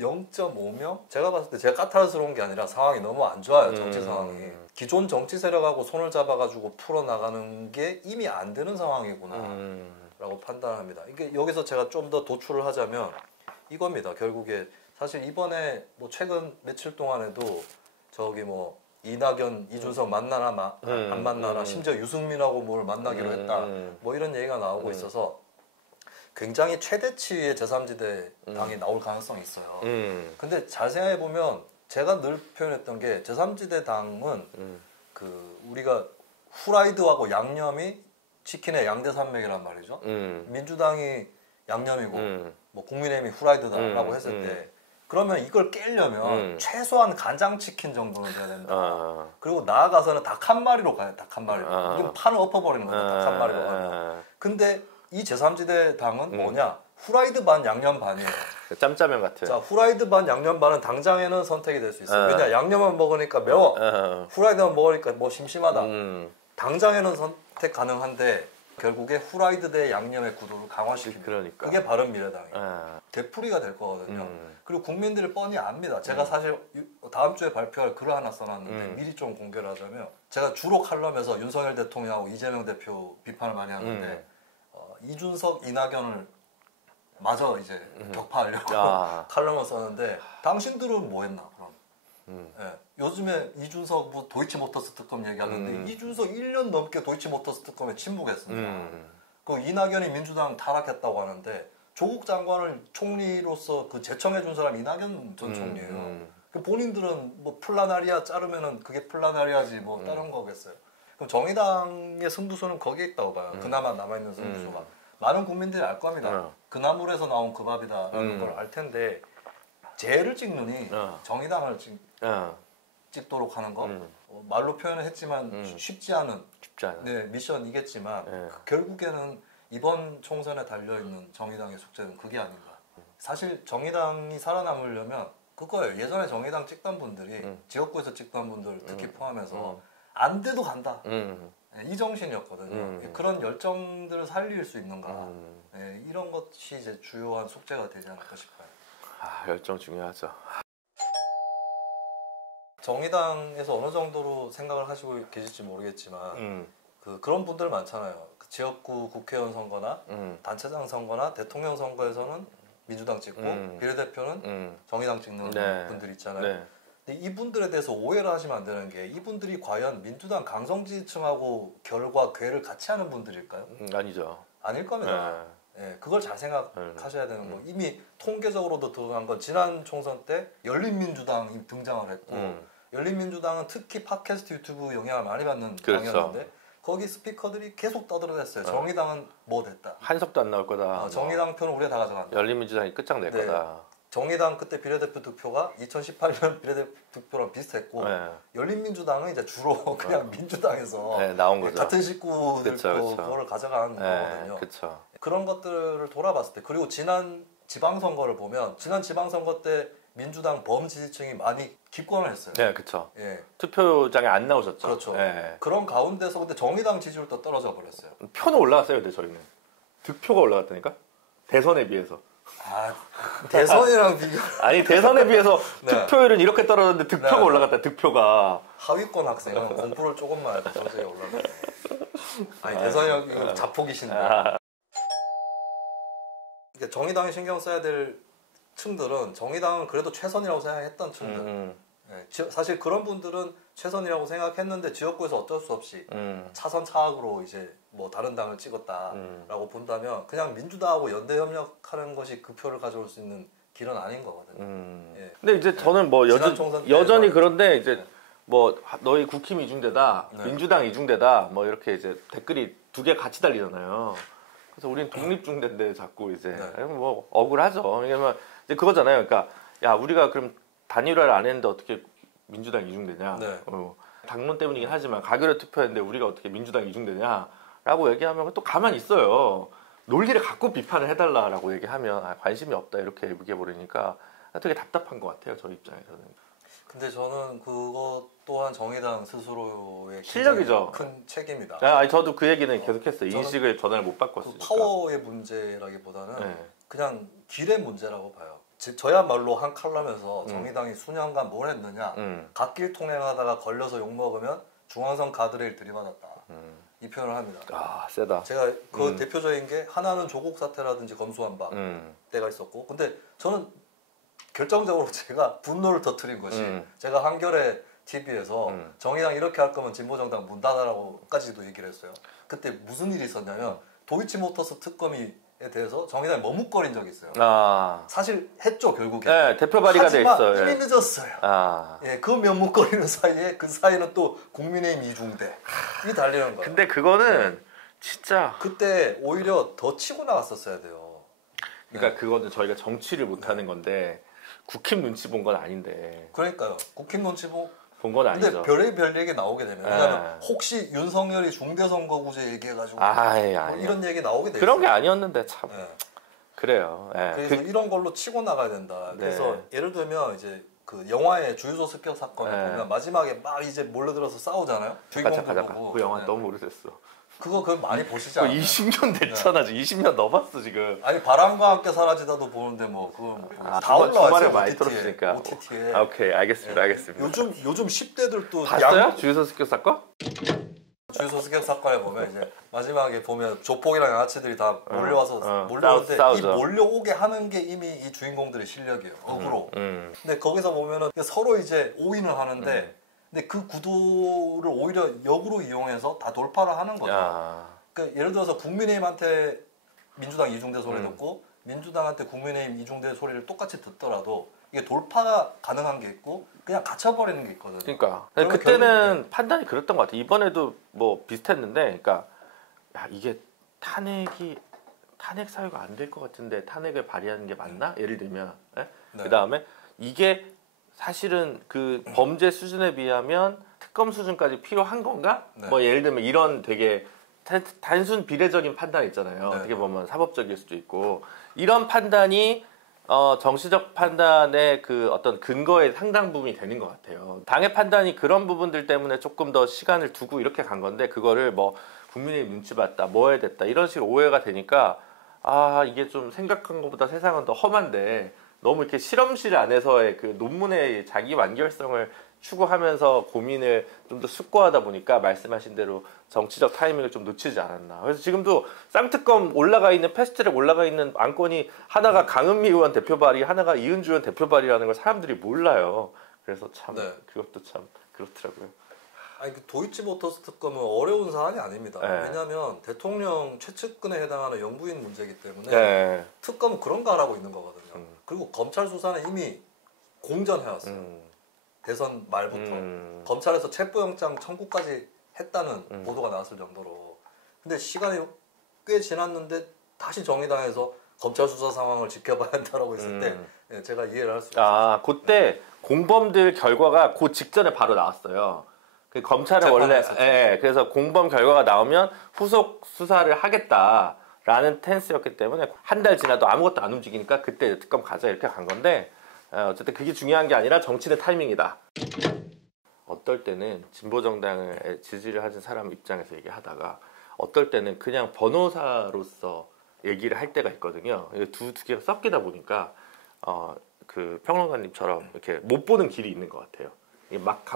0.5명. 제가 봤을 때 제가 까탈스러운 게 아니라 상황이 너무 안 좋아요. 정치 상황이. 기존 정치 세력하고 손을 잡아가지고 풀어나가는 게 이미 안 되는 상황이구나 라고 판단합니다. 이게 여기서 제가 좀 더 도출을 하자면 이겁니다. 결국에 사실 이번에 뭐 최근 며칠 동안에도 저기 뭐 이낙연, 이준석 만나나 안 만나나 심지어 유승민하고 뭘 만나기로 했다 뭐 이런 얘기가 나오고 있어서 굉장히 최대치의 제3지대 당이 나올 가능성이 있어요. 근데 잘 생각해 보면 제가 늘 표현했던 게 제3지대 당은 그 우리가 후라이드하고 양념이 치킨의 양대산맥이란 말이죠. 민주당이 양념이고 뭐 국민의힘이 후라이드다라고 했을 때 그러면 이걸 깨려면 최소한 간장치킨 정도는 돼야 된다. 그리고 나아가서는 닭 한 마리로 가요. 닭 한 마리로. 이건 판을 엎어버리는 거예요. 닭 한 마리로 가면. 근데 이 제3지대 당은 뭐냐? 후라이드 반 양념 반이에요. 짬짜면 같은. 자, 후라이드 반 양념 반은 당장에는 선택이 될 수 있어요. 왜냐? 양념만 먹으니까 매워. 후라이드만 먹으니까 뭐 심심하다. 당장에는 선택 가능한데 결국에 후라이드 대 양념의 구도를 강화시킵니다. 그러니까. 그게 바른미래당이에요. 되풀이가 될 거거든요. 그리고 국민들이 뻔히 압니다. 제가 사실 다음 주에 발표할 글을 하나 써놨는데 미리 좀 공개를 하자면 제가 주로 칼럼에서 윤석열 대통령하고 이재명 대표 비판을 많이 하는데 이준석, 이낙연을 마저 이제 격파하려고 칼럼을 썼는데 당신들은 뭐 했나 그럼? 예. 요즘에 이준석 뭐 도이치모터스 특검 얘기하는데 이준석 1년 넘게 도이치모터스 특검에 침묵했습니다. 그 이낙연이 민주당 타락했다고 하는데 조국 장관을 총리로서 그 제청해 준 사람 이낙연 전 총리예요. 그 본인들은 뭐 플라나리아 자르면은 그게 플라나리아지 뭐 다른 거겠어요. 그럼 정의당의 승부수는 거기에 있다고 봐요. 그나마 남아있는 승부수가. 많은 국민들이 알 겁니다. 그 나물에서 나온 그 밥이다라는 걸 알 텐데 죄를 찍느니 정의당을 찍도록 하는 거 말로 표현을 했지만 쉽지 않은 네, 미션이겠지만 결국에는 이번 총선에 달려있는 정의당의 숙제는 그게 아닌가. 사실 정의당이 살아남으려면 그거예요. 예전에 정의당 찍던 분들이 지역구에서 찍던 분들 특히 포함해서 안 돼도 간다. 이 정신이었거든요. 그런 열정들을 살릴 수 있는가. 네, 이런 것이 이제 주요한 숙제가 되지 않을까 싶어요. 열정 중요하죠. 정의당에서 어느 정도로 생각을 하시고 계실지 모르겠지만 그런 분들 많잖아요. 그 지역구 국회의원 선거나 단체장 선거나 대통령 선거에서는 민주당 찍고 비례대표는 정의당 찍는 분들 있잖아요. 네. 근데 이분들에 대해서 오해를 하시면 안 되는 게 이분들이 과연 민주당 강성지층하고 결과 궤를 같이 하는 분들일까요? 아니죠. 아닐 겁니다. 네, 그걸 잘 생각하셔야 되는 거. 이미 통계적으로도 드러난 건 지난 총선 때 열린민주당이 등장을 했고 열린민주당은 특히 팟캐스트 유튜브 영향을 많이 받는 당이었는데 거기 스피커들이 계속 떠들어댔어요. 정의당은 뭐 됐다. 한석도 안 나올 거다. 정의당 표는 우리가 다 가져간다. 열린민주당이 끝장낼 거다. 정의당 그때 비례대표 득표가 2018년 비례대표 득표랑 비슷했고 열린민주당은 이제 주로 그냥 민주당에서 나온 거죠. 같은 식구들 그거를 가져간 거거든요. 그쵸. 그런 것들을 돌아봤을 때 그리고 지난 지방선거를 보면 지난 지방선거 때 민주당 범지지층이 많이 기권을 했어요. 네, 그렇죠. 투표장에 안 나오셨죠. 그렇죠. 그런 가운데서 근데 정의당 지지율도 떨어져 버렸어요. 표는 올라갔어요, 근데 저희는 득표가 올라갔다니까 대선에 비해서. 대선이랑 비교. 아니 대선에 비해서 투표율은 이렇게 떨어졌는데 득표가 올라갔다. 득표가 하위권 학생은 공부를 조금만 해도 점수가 올라가요. 아니 대선이 자폭이신데. 그러니까 정의당이 신경 써야 될 층들은 정의당은 그래도 최선이라고 생각했던 층들. 사실 그런 분들은 최선이라고 생각했는데 지역구에서 어쩔 수 없이 차선 차악으로 이제 뭐 다른 당을 찍었다라고 본다면 그냥 민주당하고 연대 협력하는 것이 그 표를 가져올 수 있는 길은 아닌 거거든요. 근데 이제 저는 뭐 여전히 그런데 이제 뭐 너희 국힘 이중대다, 민주당 이중대다 뭐 이렇게 이제 댓글이 두 개 같이 달리잖아요. 그래서 우리는 독립중대인데 자꾸 이제 뭐 억울하죠. 왜냐면 이제 그거잖아요. 그러니까 야 우리가 그럼 단일화를 안 했는데 어떻게 민주당 이중되냐? 당론 때문이긴 하지만 가결에 투표했는데 우리가 어떻게 민주당 이중되냐라고 얘기하면 또 가만히 있어요. 논리를 갖고 비판을 해달라라고 얘기하면 관심이 없다 이렇게 얘기해버리니까 되게 답답한 것 같아요. 저 입장에서는. 근데 저는 그것 또한 정의당 스스로의 실력이죠. 큰 책임이다. 아니 저도 그 얘기는 계속했어요. 인식을 전환을 못 바꿨으니까. 그 파워의 문제라기보다는 그냥 길의 문제라고 봐요. 저야말로 한 칼럼에서 정의당이 수년간 뭘 했느냐, 갓길 통행하다가 걸려서 욕먹으면 중앙선 가드레일 들이받았다. 이 표현을 합니다. 아, 세다. 제가 그 대표적인 게 하나는 조국 사태라든지 검수완박 때가 있었고, 근데 저는 결정적으로 제가 분노를 터뜨린 것이 제가 한겨레 TV에서 정의당 이렇게 할 거면 진보정당 문 닫아라고까지도 얘기를 했어요. 그때 무슨 일이 있었냐면 도이치모터스 특검에 대해서 정의당이 머뭇거린 적이 있어요. 사실 했죠, 결국에. 네, 대표 발의가 돼 있어요. 이미 늦었어요. 예, 그 머뭇거리는 사이에 그 사이는 또 국민의힘 이중대 이 달리는 거예요. 근데 그거는 진짜 그때 오히려 더 치고 나갔었어야 돼요. 그러니까 그거는 저희가 정치를 못 하는 건데 국힘 눈치 본 건 아닌데. 그러니까요. 국힘 눈치 본 건 아니죠. 근데 별의별 얘기 나오게 되면 왜냐면 혹시 윤석열이 중대선거구제 얘기해가지고 뭐 이런 얘기 나오게 되죠. 그런 게 아니었는데 참 그래요. 그래서 이런 걸로 치고 나가야 된다. 그래서 예를 들면 이제 그 영화의 주유소 습격 사건을 보면 마지막에 막 이제 몰려들어서 싸우잖아요. 주인공들 보고. 그 영화 너무 오래됐어. 그거 많이 보시지 않아요? 20년 됐잖아. 20년 넘었어 지금. 아니 바람과 함께 사라지다도 보는데 뭐 그거 다 올라왔어요. 많이 들었으니까. OTT에. 오케이, 알겠습니다. 알겠습니다. 요즘 10대들도 봤어요? 주유소 습격 사건? 주유소 습격 사건에 보면 이제 마지막에 보면 조폭이랑 양아치들이 다 몰려와서 몰려오는데 이 몰려오게 하는 게 이미 이 주인공들의 실력이에요. 억으로. 근데 거기서 보면은 서로 이제 오인을 하는데 근데 그 구도를 오히려 역으로 이용해서 다 돌파를 하는 거죠. 그러니까 예를 들어서 국민의힘한테 민주당 이중대 소리 듣고 민주당한테 국민의힘 이중대 소리를 똑같이 듣더라도 이게 돌파가 가능한 게 있고 그냥 갇혀버리는 게 있거든요. 그러니까 그때는 판단이 그랬던 것 같아요. 이번에도 뭐 비슷했는데, 그러니까 야, 이게 탄핵 사유가 안 될 것 같은데 탄핵을 발의하는 게 맞나? 예를 들면 그 다음에 이게 사실은 그 범죄 수준에 비하면 특검 수준까지 필요한 건가? 뭐 예를 들면 이런 되게 단순 비례적인 판단 있잖아요. 어떻게 보면 사법적일 수도 있고 이런 판단이 정치적 판단의 그 어떤 근거의 상당 부분이 되는 것 같아요. 당의 판단이 그런 부분들 때문에 조금 더 시간을 두고 이렇게 간 건데 그거를 뭐 국민의 눈치 봤다, 뭐 해야 됐다 이런 식으로 오해가 되니까 이게 좀 생각한 것보다 세상은 더 험한데 너무 이렇게 실험실 안에서의 그 논문의 자기 완결성을 추구하면서 고민을 좀 더 숙고하다 보니까 말씀하신 대로 정치적 타이밍을 좀 놓치지 않았나. 그래서 지금도 쌍특검 올라가 있는 패스트트랙 올라가 있는 안건이 하나가 강은미 의원 대표 발의, 하나가 이은주 의원 대표 발의라는 걸 사람들이 몰라요. 그래서 참 그것도 참 그렇더라고요. 아니 그 도이치모터스 특검은 어려운 사안이 아닙니다. 왜냐하면 대통령 최측근에 해당하는 영부인 문제이기 때문에 특검은 그런 거 하라고 있는 거거든요. 그리고 검찰 수사는 이미 공전해왔어요. 대선 말부터 검찰에서 체포영장 청구까지 했다는 보도가 나왔을 정도로. 근데 시간이 꽤 지났는데 다시 정의당에서 검찰 수사 상황을 지켜봐야 한다라고 했을 때 제가 이해를 할 수 있어요. 그때 공범들 결과가 그 직전에 바로 나왔어요. 그 검찰은 원래 그래서 공범 결과가 나오면 후속 수사를 하겠다라는 텐스였기 때문에 한 달 지나도 아무것도 안 움직이니까 그때 특검 가자 이렇게 간 건데 어쨌든 그게 중요한 게 아니라 정치의 타이밍이다. 어떨 때는 진보정당을 지지를 하는 사람 입장에서 얘기하다가 어떨 때는 그냥 변호사로서 얘기를 할 때가 있거든요. 두 개가 섞이다 보니까 그 평론가님처럼 이렇게 못 보는 길이 있는 것 같아요.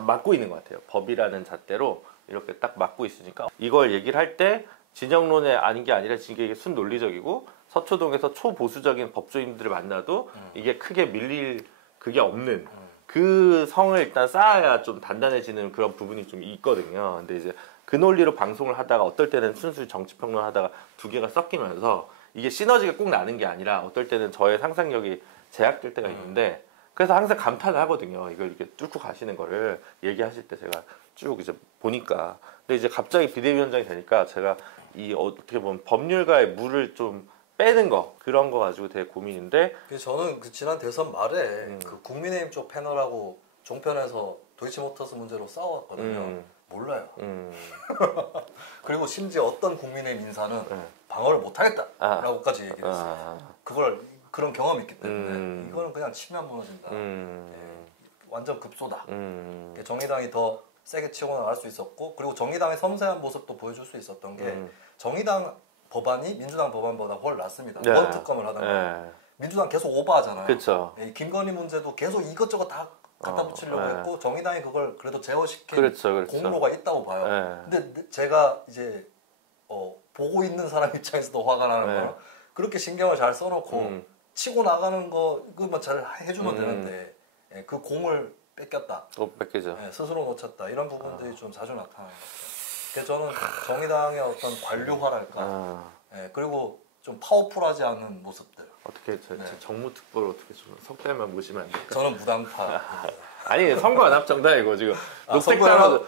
막고 있는 것 같아요. 법이라는 잣대로 이렇게 딱 막고 있으니까 이걸 얘기를 할 때 진영론에 아닌 게 아니라 이게 순논리적이고 서초동에서 초보수적인 법조인들을 만나도 이게 크게 밀릴 그게 없는 그 성을 일단 쌓아야 좀 단단해지는 그런 부분이 좀 있거든요. 근데 이제 그 논리로 방송을 하다가 어떨 때는 순수 정치평론 하다가 두 개가 섞이면서 이게 시너지가 꼭 나는 게 아니라 어떨 때는 저의 상상력이 제약될 때가 있는데 그래서 항상 감탄을 하거든요. 이걸 이렇게 뚫고 가시는 거를 얘기하실 때 제가 쭉 이제 보니까. 근데 이제 갑자기 비대위원장이 되니까 제가 이 어떻게 보면 법률가의 물을 좀 빼는 거 그런 거 가지고 되게 고민인데. 저는 그 지난 대선 말에 그 국민의힘 쪽 패널하고 종편에서 도이치모터스 문제로 싸웠거든요. 몰라요. 그리고 심지어 어떤 국민의힘 인사는 방어를 못하겠다라고까지 얘기를 했어요. 그런 경험이 있기 때문에 이거는 그냥 치면 무너진다. 완전 급소다. 정의당이 더 세게 치고 나갈 수 있었고 그리고 정의당의 섬세한 모습도 보여줄 수 있었던 게 정의당 법안이 민주당 법안보다 훨 낫습니다. 네. 원특검을 하다가 민주당 계속 오버하잖아요. 그쵸. 김건희 문제도 계속 이것저것 다 갖다 붙이려고 했고 정의당이 그걸 그래도 제어시킨 그렇죠. 공로가 있다고 봐요. 근데 제가 이제 보고 있는 사람 입장에서도 화가 나는 거는 그렇게 신경을 잘 써놓고 치고 나가는 거 그것만 잘 해주면 되는데 그 공을 뺏겼다. 또 뺏기죠. 스스로 놓쳤다. 이런 부분들이 좀 자주 나타나는 것 같아요. 그래서 저는 정의당의 어떤 관료화랄까 그리고 좀 파워풀하지 않은 모습들. 어떻게 정무특보를 어떻게 좀 석 달만 모시면 안 될까? 저는 무당파. 아니 선거연합정당이고 지금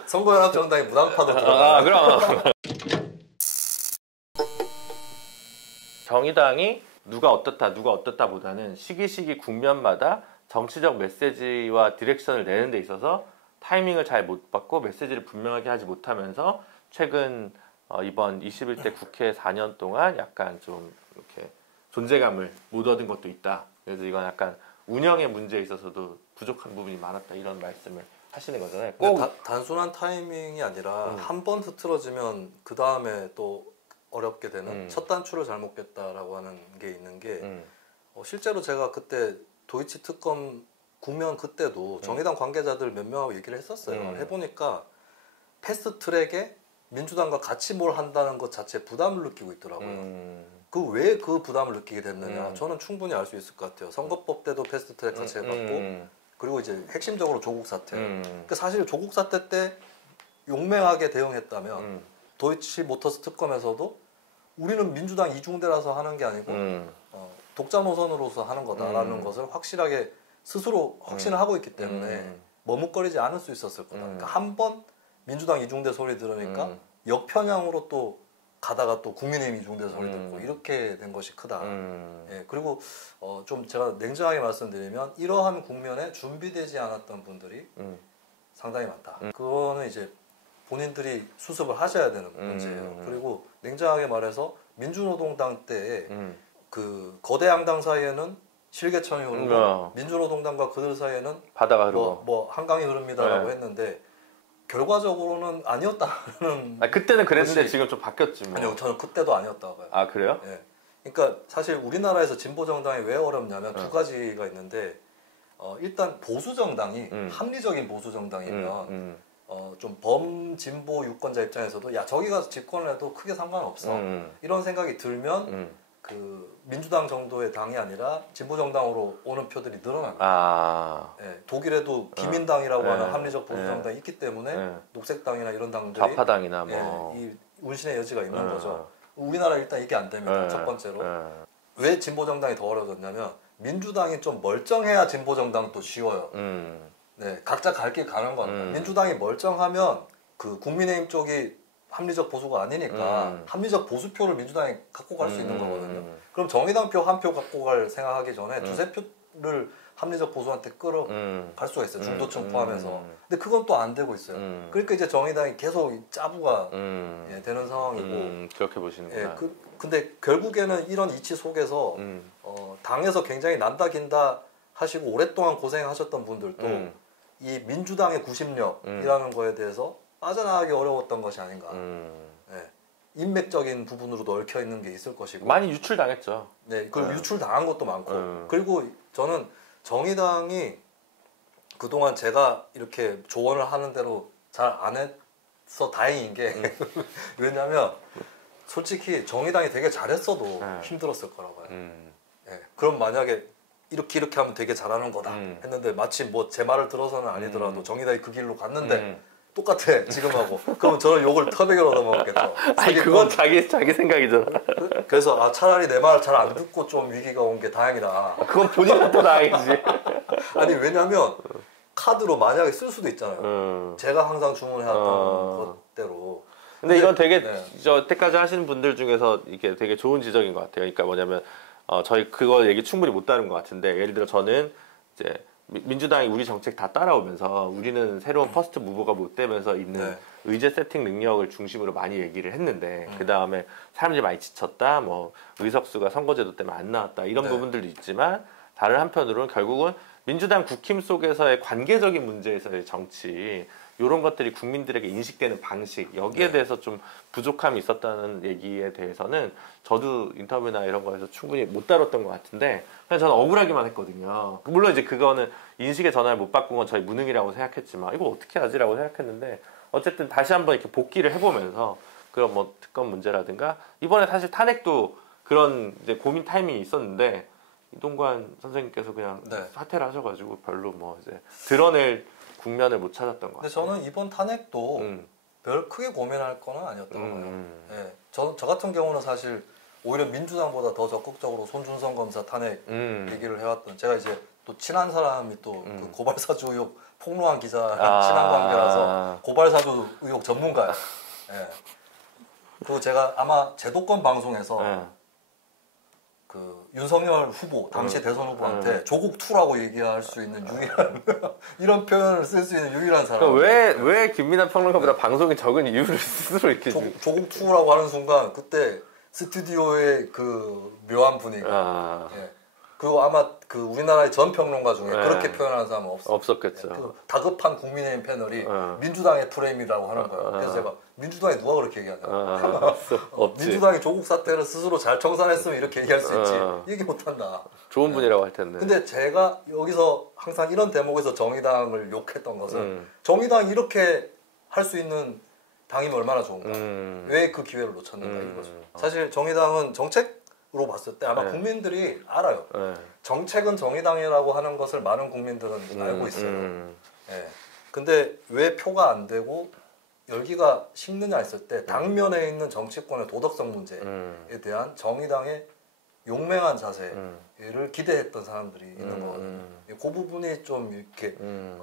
선거연합정당이 무당파도 들어가. 그럼 정의당이 누가 어떻다 보다는 시기 국면마다 정치적 메시지와 디렉션을 내는 데 있어서 타이밍을 잘 못 받고 메시지를 분명하게 하지 못하면서 최근 이번 21대 국회 4년 동안 약간 좀 이렇게 존재감을 못 얻은 것도 있다. 그래서 이건 약간 운영의 문제에 있어서도 부족한 부분이 많았다. 이런 말씀을 하시는 거잖아요. 꼭 단순한 타이밍이 아니라 한 번 흐트러지면 그 다음에 또 어렵게 되는 첫 단추를 잘못 꼈다라고 하는 게 있는 게 실제로 제가 그때 도이치 특검 국면 그때도 정의당 관계자들 몇 명하고 얘기를 했었어요. 해보니까 패스트트랙에 민주당과 같이 뭘 한다는 것 자체에 부담을 느끼고 있더라고요. 왜 그 부담을 느끼게 됐느냐 저는 충분히 알 수 있을 것 같아요. 선거법 때도 패스트트랙 같이 해봤고 그리고 이제 핵심적으로 조국 사태. 그러니까 사실 조국 사태 때 용맹하게 대응했다면 도이치 모터스 특검에서도 우리는 민주당 이중대라서 하는 게 아니고 독자 노선으로서 하는 거다라는 것을 확실하게 스스로 확신을 하고 있기 때문에 머뭇거리지 않을 수 있었을 거다. 그러니까 한 번 민주당 이중대 소리 들으니까 역편향으로 또 가다가 또 국민의힘 이중대 소리 듣고 이렇게 된 것이 크다. 그리고 좀 제가 냉정하게 말씀드리면 이러한 국면에 준비되지 않았던 분들이 상당히 많다. 그거는 이제 본인들이 수습을 하셔야 되는 문제예요. 그리고 냉정하게 말해서 민주노동당 때 그 거대 양당 사이에는 실개천이 흐르고 민주노동당과 그들 사이에는 바다가 흐르고 뭐 한강이 흐릅니다라고 했는데 결과적으로는 아니었다는. 그때는 그랬는데 지금 좀 바뀌었지 뭐. 아니요, 저는 그때도 아니었다고 봐요. 아 그래요? 예. 그러니까 사실 우리나라에서 진보 정당이 왜 어렵냐면 두 가지가 있는데 일단 보수 정당이 합리적인 보수 정당이면 좀 범진보 유권자 입장에서도 야 저기 가서 집권을 해도 크게 상관없어 이런 생각이 들면 그 민주당 정도의 당이 아니라 진보 정당으로 오는 표들이 늘어납니다. 예, 독일에도 기민당이라고 하는 합리적 보수 정당이 있기 때문에 녹색당이나 이런 당들이 좌파당이나 뭐 이 운신의 여지가 있는 거죠. 우리나라 일단 이게 안 됩니다. 첫 번째로 왜 진보 정당이 더 어려워졌냐면 민주당이 좀 멀쩡해야 진보 정당도 쉬워요. 네, 각자 갈 길 가는 겁니다. 민주당이 멀쩡하면 그 국민의힘 쪽이 합리적 보수가 아니니까 합리적 보수표를 민주당이 갖고 갈 수 있는 거거든요. 그럼 정의당 표 한 표 갖고 갈 생각하기 전에 두세 표를 합리적 보수한테 끌어갈 수가 있어요. 중도층 포함해서. 근데 그건 또 안 되고 있어요. 그러니까 이제 정의당이 계속 짜부가 되는 상황이고. 그렇게 보시는구나. 근데 결국에는 이런 이치 속에서 당에서 굉장히 난다 긴다 하시고 오랫동안 고생하셨던 분들도 이 민주당의 구심력이라는 거에 대해서 빠져나가기 어려웠던 것이 아닌가. 네. 인맥적인 부분으로도 얽혀 있는 게 있을 것이고. 많이 유출당했죠. 네, 그리고 유출당한 것도 많고. 그리고 저는 정의당이 그동안 제가 이렇게 조언을 하는 대로 잘 안 해서 다행인 게 왜냐면 솔직히 정의당이 되게 잘했어도 힘들었을 거라고 봐요. 네, 그럼 만약에 이렇게 하면 되게 잘하는 거다 했는데 마치 뭐 제 말을 들어서는 아니더라도 정의당이 그 길로 갔는데 똑같아 지금하고. 그럼 저는 욕을 터베게 얻어먹었겠죠. 아니 그건 자기 생각이잖아. 그래서 차라리 내 말 잘 안 듣고 좀 위기가 온 게 다행이다. 그건 본인한테 다행이지. 아니 왜냐면 카드로 만약에 쓸 수도 있잖아요. 제가 항상 주문해왔던 것대로. 근데 이건 되게 여태까지 하시는 분들 중에서 이게 되게 좋은 지적인 것 같아요. 그러니까 뭐냐면 저희 그거 얘기 충분히 못 다룬 것 같은데 예를 들어 저는 이제 민주당이 우리 정책 다 따라오면서 우리는 새로운 퍼스트 무버가 못 되면서 있는 의제 세팅 능력을 중심으로 많이 얘기를 했는데 그 다음에 사람들이 많이 지쳤다, 뭐 의석수가 선거제도 때문에 안 나왔다 이런 부분들도 있지만 다른 한편으로는 결국은 민주당 국힘 속에서의 관계적인 문제에서의 정치 이런 것들이 국민들에게 인식되는 방식 여기에 대해서 좀 부족함이 있었다는 얘기에 대해서는 저도 인터뷰나 이런 거에서 충분히 못 다뤘던 것 같은데 그냥 저는 억울하기만 했거든요. 물론 이제 그거는 인식의 전환을 못 바꾼 건 저희 무능이라고 생각했지만 이거 어떻게 하지라고 생각했는데 어쨌든 다시 한번 이렇게 복기를 해보면서 그런 뭐 특검 문제라든가 이번에 사실 탄핵도 그런 이제 고민 타이밍이 있었는데 이동관 선생님께서 그냥 사퇴를 하셔가지고 별로 뭐 이제 드러낼 국면을 못 찾았던 것 같아요. 근데 저는 이번 탄핵도 별 크게 고민할 거는 아니었던 거예요. 예, 저 같은 경우는 사실 오히려 민주당보다 더 적극적으로 손준성 검사 탄핵 얘기를 해왔던 제가 이제 또 친한 사람이 또 그 고발사주 의혹 폭로한 기자랑 친한 관계라서 고발사주 의혹 전문가예요. 예. 그리고 제가 아마 제도권 방송에서 그 윤석열 후보 당시 대선 후보한테 조국 2라고 얘기할 수 있는 유일한 이런 표현을 쓸 수 있는 유일한 사람. 왜 김민하 평론가보다 방송이 적은 이유를 스스로 이렇게 조국 2라고 하는 순간 그때 스튜디오의 그 묘한 분위기. 예. 그리고 아마 그 우리나라의 전 평론가 중에 그렇게 표현하는 사람은 없었겠죠. 예. 그 다급한 국민의힘 패널이 민주당의 프레임이라고 하는 거예요. 그래서 제가 민주당이 누가 그렇게 얘기하냐. 민주당이 조국 사태를 스스로 잘 청산했으면 이렇게 얘기할 수 있지. 얘기 못한다. 좋은 분이라고 할 텐데. 근데 제가 여기서 항상 이런 대목에서 정의당을 욕했던 것은 정의당이 이렇게 할 수 있는 당이면 얼마나 좋은가. 왜 그 기회를 놓쳤는가 이거죠. 사실 정의당은 정책으로 봤을 때 아마 국민들이 알아요. 정책은 정의당이라고 하는 것을 많은 국민들은 알고 있어요. 예. 근데 왜 표가 안 되고 열기가 식느냐 했을 때 당면에 있는 정치권의 도덕성 문제에 대한 정의당의 용맹한 자세를 기대했던 사람들이 있는 거거든요. 그 부분이 좀 이렇게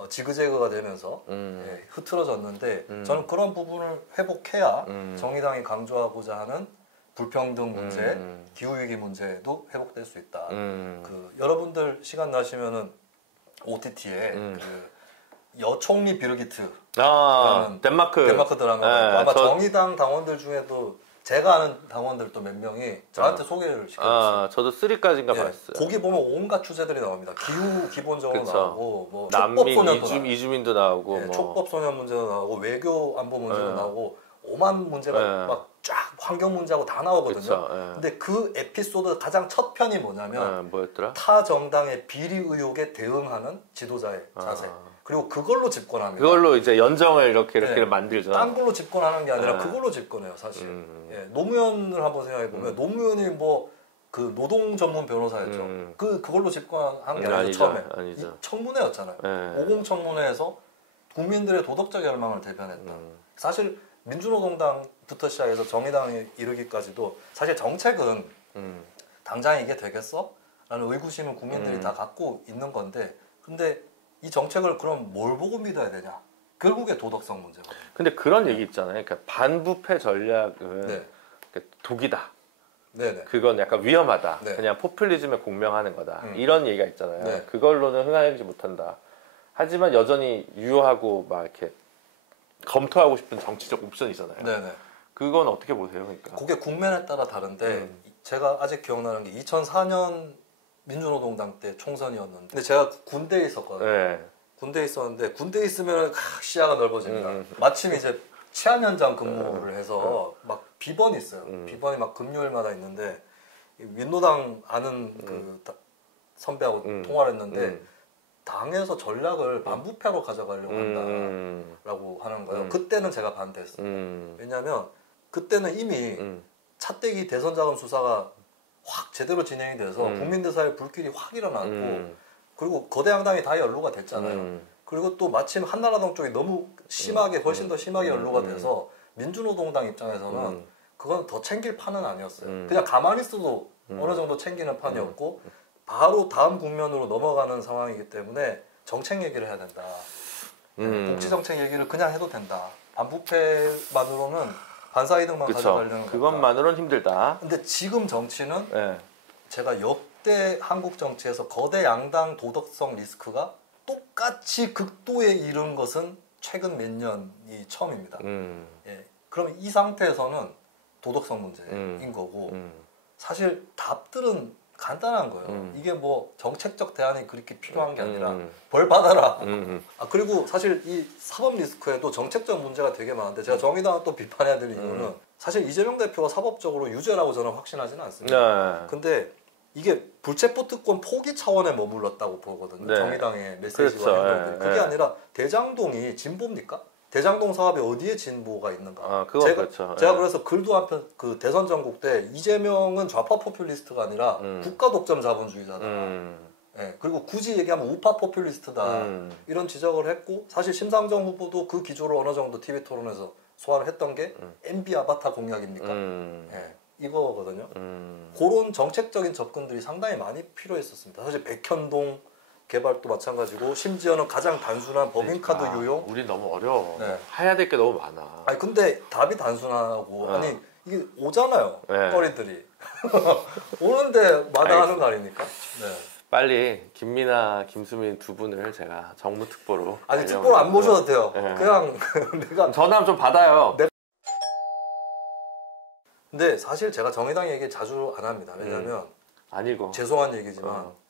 지그재그가 되면서 예, 흐트러졌는데 저는 그런 부분을 회복해야 정의당이 강조하고자 하는 불평등 문제, 기후위기 문제도 회복될 수 있다. 그 여러분들 시간 나시면은 OTT에 그 여총리 비르기트 덴마크 드라마 아마 정의당 당원들 중에도 제가 아는 당원들도 몇 명이 저한테 소개를 시켜줬어요. 저도 3까지인가 봤어요. 거기 보면 온갖 주제들이 나옵니다. 기후 기본적으로 나오고 뭐 난민 이주민도 나오고 뭐. 촉법 소년 문제도 나오고 외교 안보 문제도 나오고 오만 문제가 막 쫙 환경 문제하고 다 나오거든요. 근데 그 에피소드 가장 첫 편이 뭐냐면 뭐였더라? 타 정당의 비리 의혹에 대응하는 지도자의 자세. 그리고 그걸로 집권합니다. 그걸로 이제 연정을 이렇게 만들죠. 딴 걸로 집권하는 게 아니라 그걸로 집권해요, 사실. 예, 노무현을 한번 생각해 보면 노무현이 뭐 그 노동 전문 변호사였죠. 그걸로 집권한 게 아니죠, 처음에. 아니죠. 청문회였잖아요. 50 청문회에서 국민들의 도덕적 열망을 대변했다. 사실 민주노동당부터 시작해서 정의당에 이르기까지도 사실 정책은 당장 이게 되겠어? 라는 의구심을 국민들이 다 갖고 있는 건데 근데 이 정책을 그럼 뭘 보고 믿어야 되냐? 결국에 도덕성 문제거든요. 근데 그런 얘기 있잖아요. 그러니까 반부패 전략은 독이다. 네네. 그건 약간 위험하다. 그냥 포퓰리즘에 공명하는 거다. 이런 얘기가 있잖아요. 그걸로는 흥하지 못한다. 하지만 여전히 유효하고 막 이렇게 검토하고 싶은 정치적 옵션이 있잖아요. 네네. 그건 어떻게 보세요? 그러니까. 그게 국면에 따라 다른데 제가 아직 기억나는 게 2004년 민주노동당 때 총선이었는데 근데 제가 군대에 있었거든요. 군대에 있었는데 군대에 있으면 시야가 넓어집니다. 마침 이제 치안 현장 근무를 해서 막 비번이 있어요. 비번이 막 금요일마다 있는데 민노당 아는 그 선배하고 통화를 했는데 당에서 전략을 반부패로 가져가려고 한다라고 하는 거예요. 그때는 제가 반대했어요. 왜냐하면 그때는 이미 차떼기 대선 자금 수사가 확 제대로 진행이 돼서 국민들 사이에 불길이 확 일어났고 그리고 거대 양당이 다 연루가 됐잖아요. 그리고 또 마침 한나라당 쪽이 너무 심하게 훨씬 더 심하게 연루가 돼서 민주노동당 입장에서는 그건 더 챙길 판은 아니었어요. 그냥 가만히 있어도 어느 정도 챙기는 판이었고 바로 다음 국면으로 넘어가는 상황이기 때문에 정책 얘기를 해야 된다. 복지 정책 얘기를 그냥 해도 된다. 반부패만으로는 반사이득만 가져가려는 거다. 그것만으로는 힘들다. 근데 지금 정치는 제가 역대 한국 정치에서 거대 양당 도덕성 리스크가 똑같이 극도에 이른 것은 최근 몇 년이 처음입니다. 예. 그럼 이 상태에서는 도덕성 문제인 거고 사실 답들은 간단한 거예요. 이게 뭐 정책적 대안이 그렇게 필요한 게 아니라 벌 받아라. 그리고 사실 이 사법 리스크에도 정책적 문제가 되게 많은데 제가 정의당을 또 비판해야 될 이유는 사실 이재명 대표가 사법적으로 유죄라고 저는 확신하지는 않습니다. 근데 이게 불체포 특권 포기 차원에 머물렀다고 보거든요. 네. 정의당의 메시지와 행동들이. 그게 아니라 대장동이 진보입니까? 대장동 사업에 어디에 진보가 있는가? 제가 그래서 글도 한 편 그 대선 전국 때 이재명은 좌파 포퓰리스트가 아니라 국가 독점 자본주의자다. 예, 그리고 굳이 얘기하면 우파 포퓰리스트다. 이런 지적을 했고 사실 심상정 후보도 그 기조를 어느 정도 TV 토론에서 소화를 했던 게 MB 아바타 공약입니까? 예, 이거거든요. 그런 정책적인 접근들이 상당히 많이 필요했었습니다. 사실 백현동 개발도 마찬가지고 심지어는 가장 단순한 법인카드 유용. 우리 너무 어려워. 네. 해야 될 게 너무 많아. 아니 근데 답이 단순하고 아니 이게 오잖아요. 네. 거리들이 오는데 마다하는 거 아닙니까? 네. 빨리 김미나, 김수민 두 분을 제가 정무특보로. 아니 특보 안 모셔도 돼요. 네. 그냥 내가 전화 좀 받아요. 근데 사실 제가 정의당 얘기 자주 안 합니다. 왜냐하면 아니고 죄송한 얘기지만.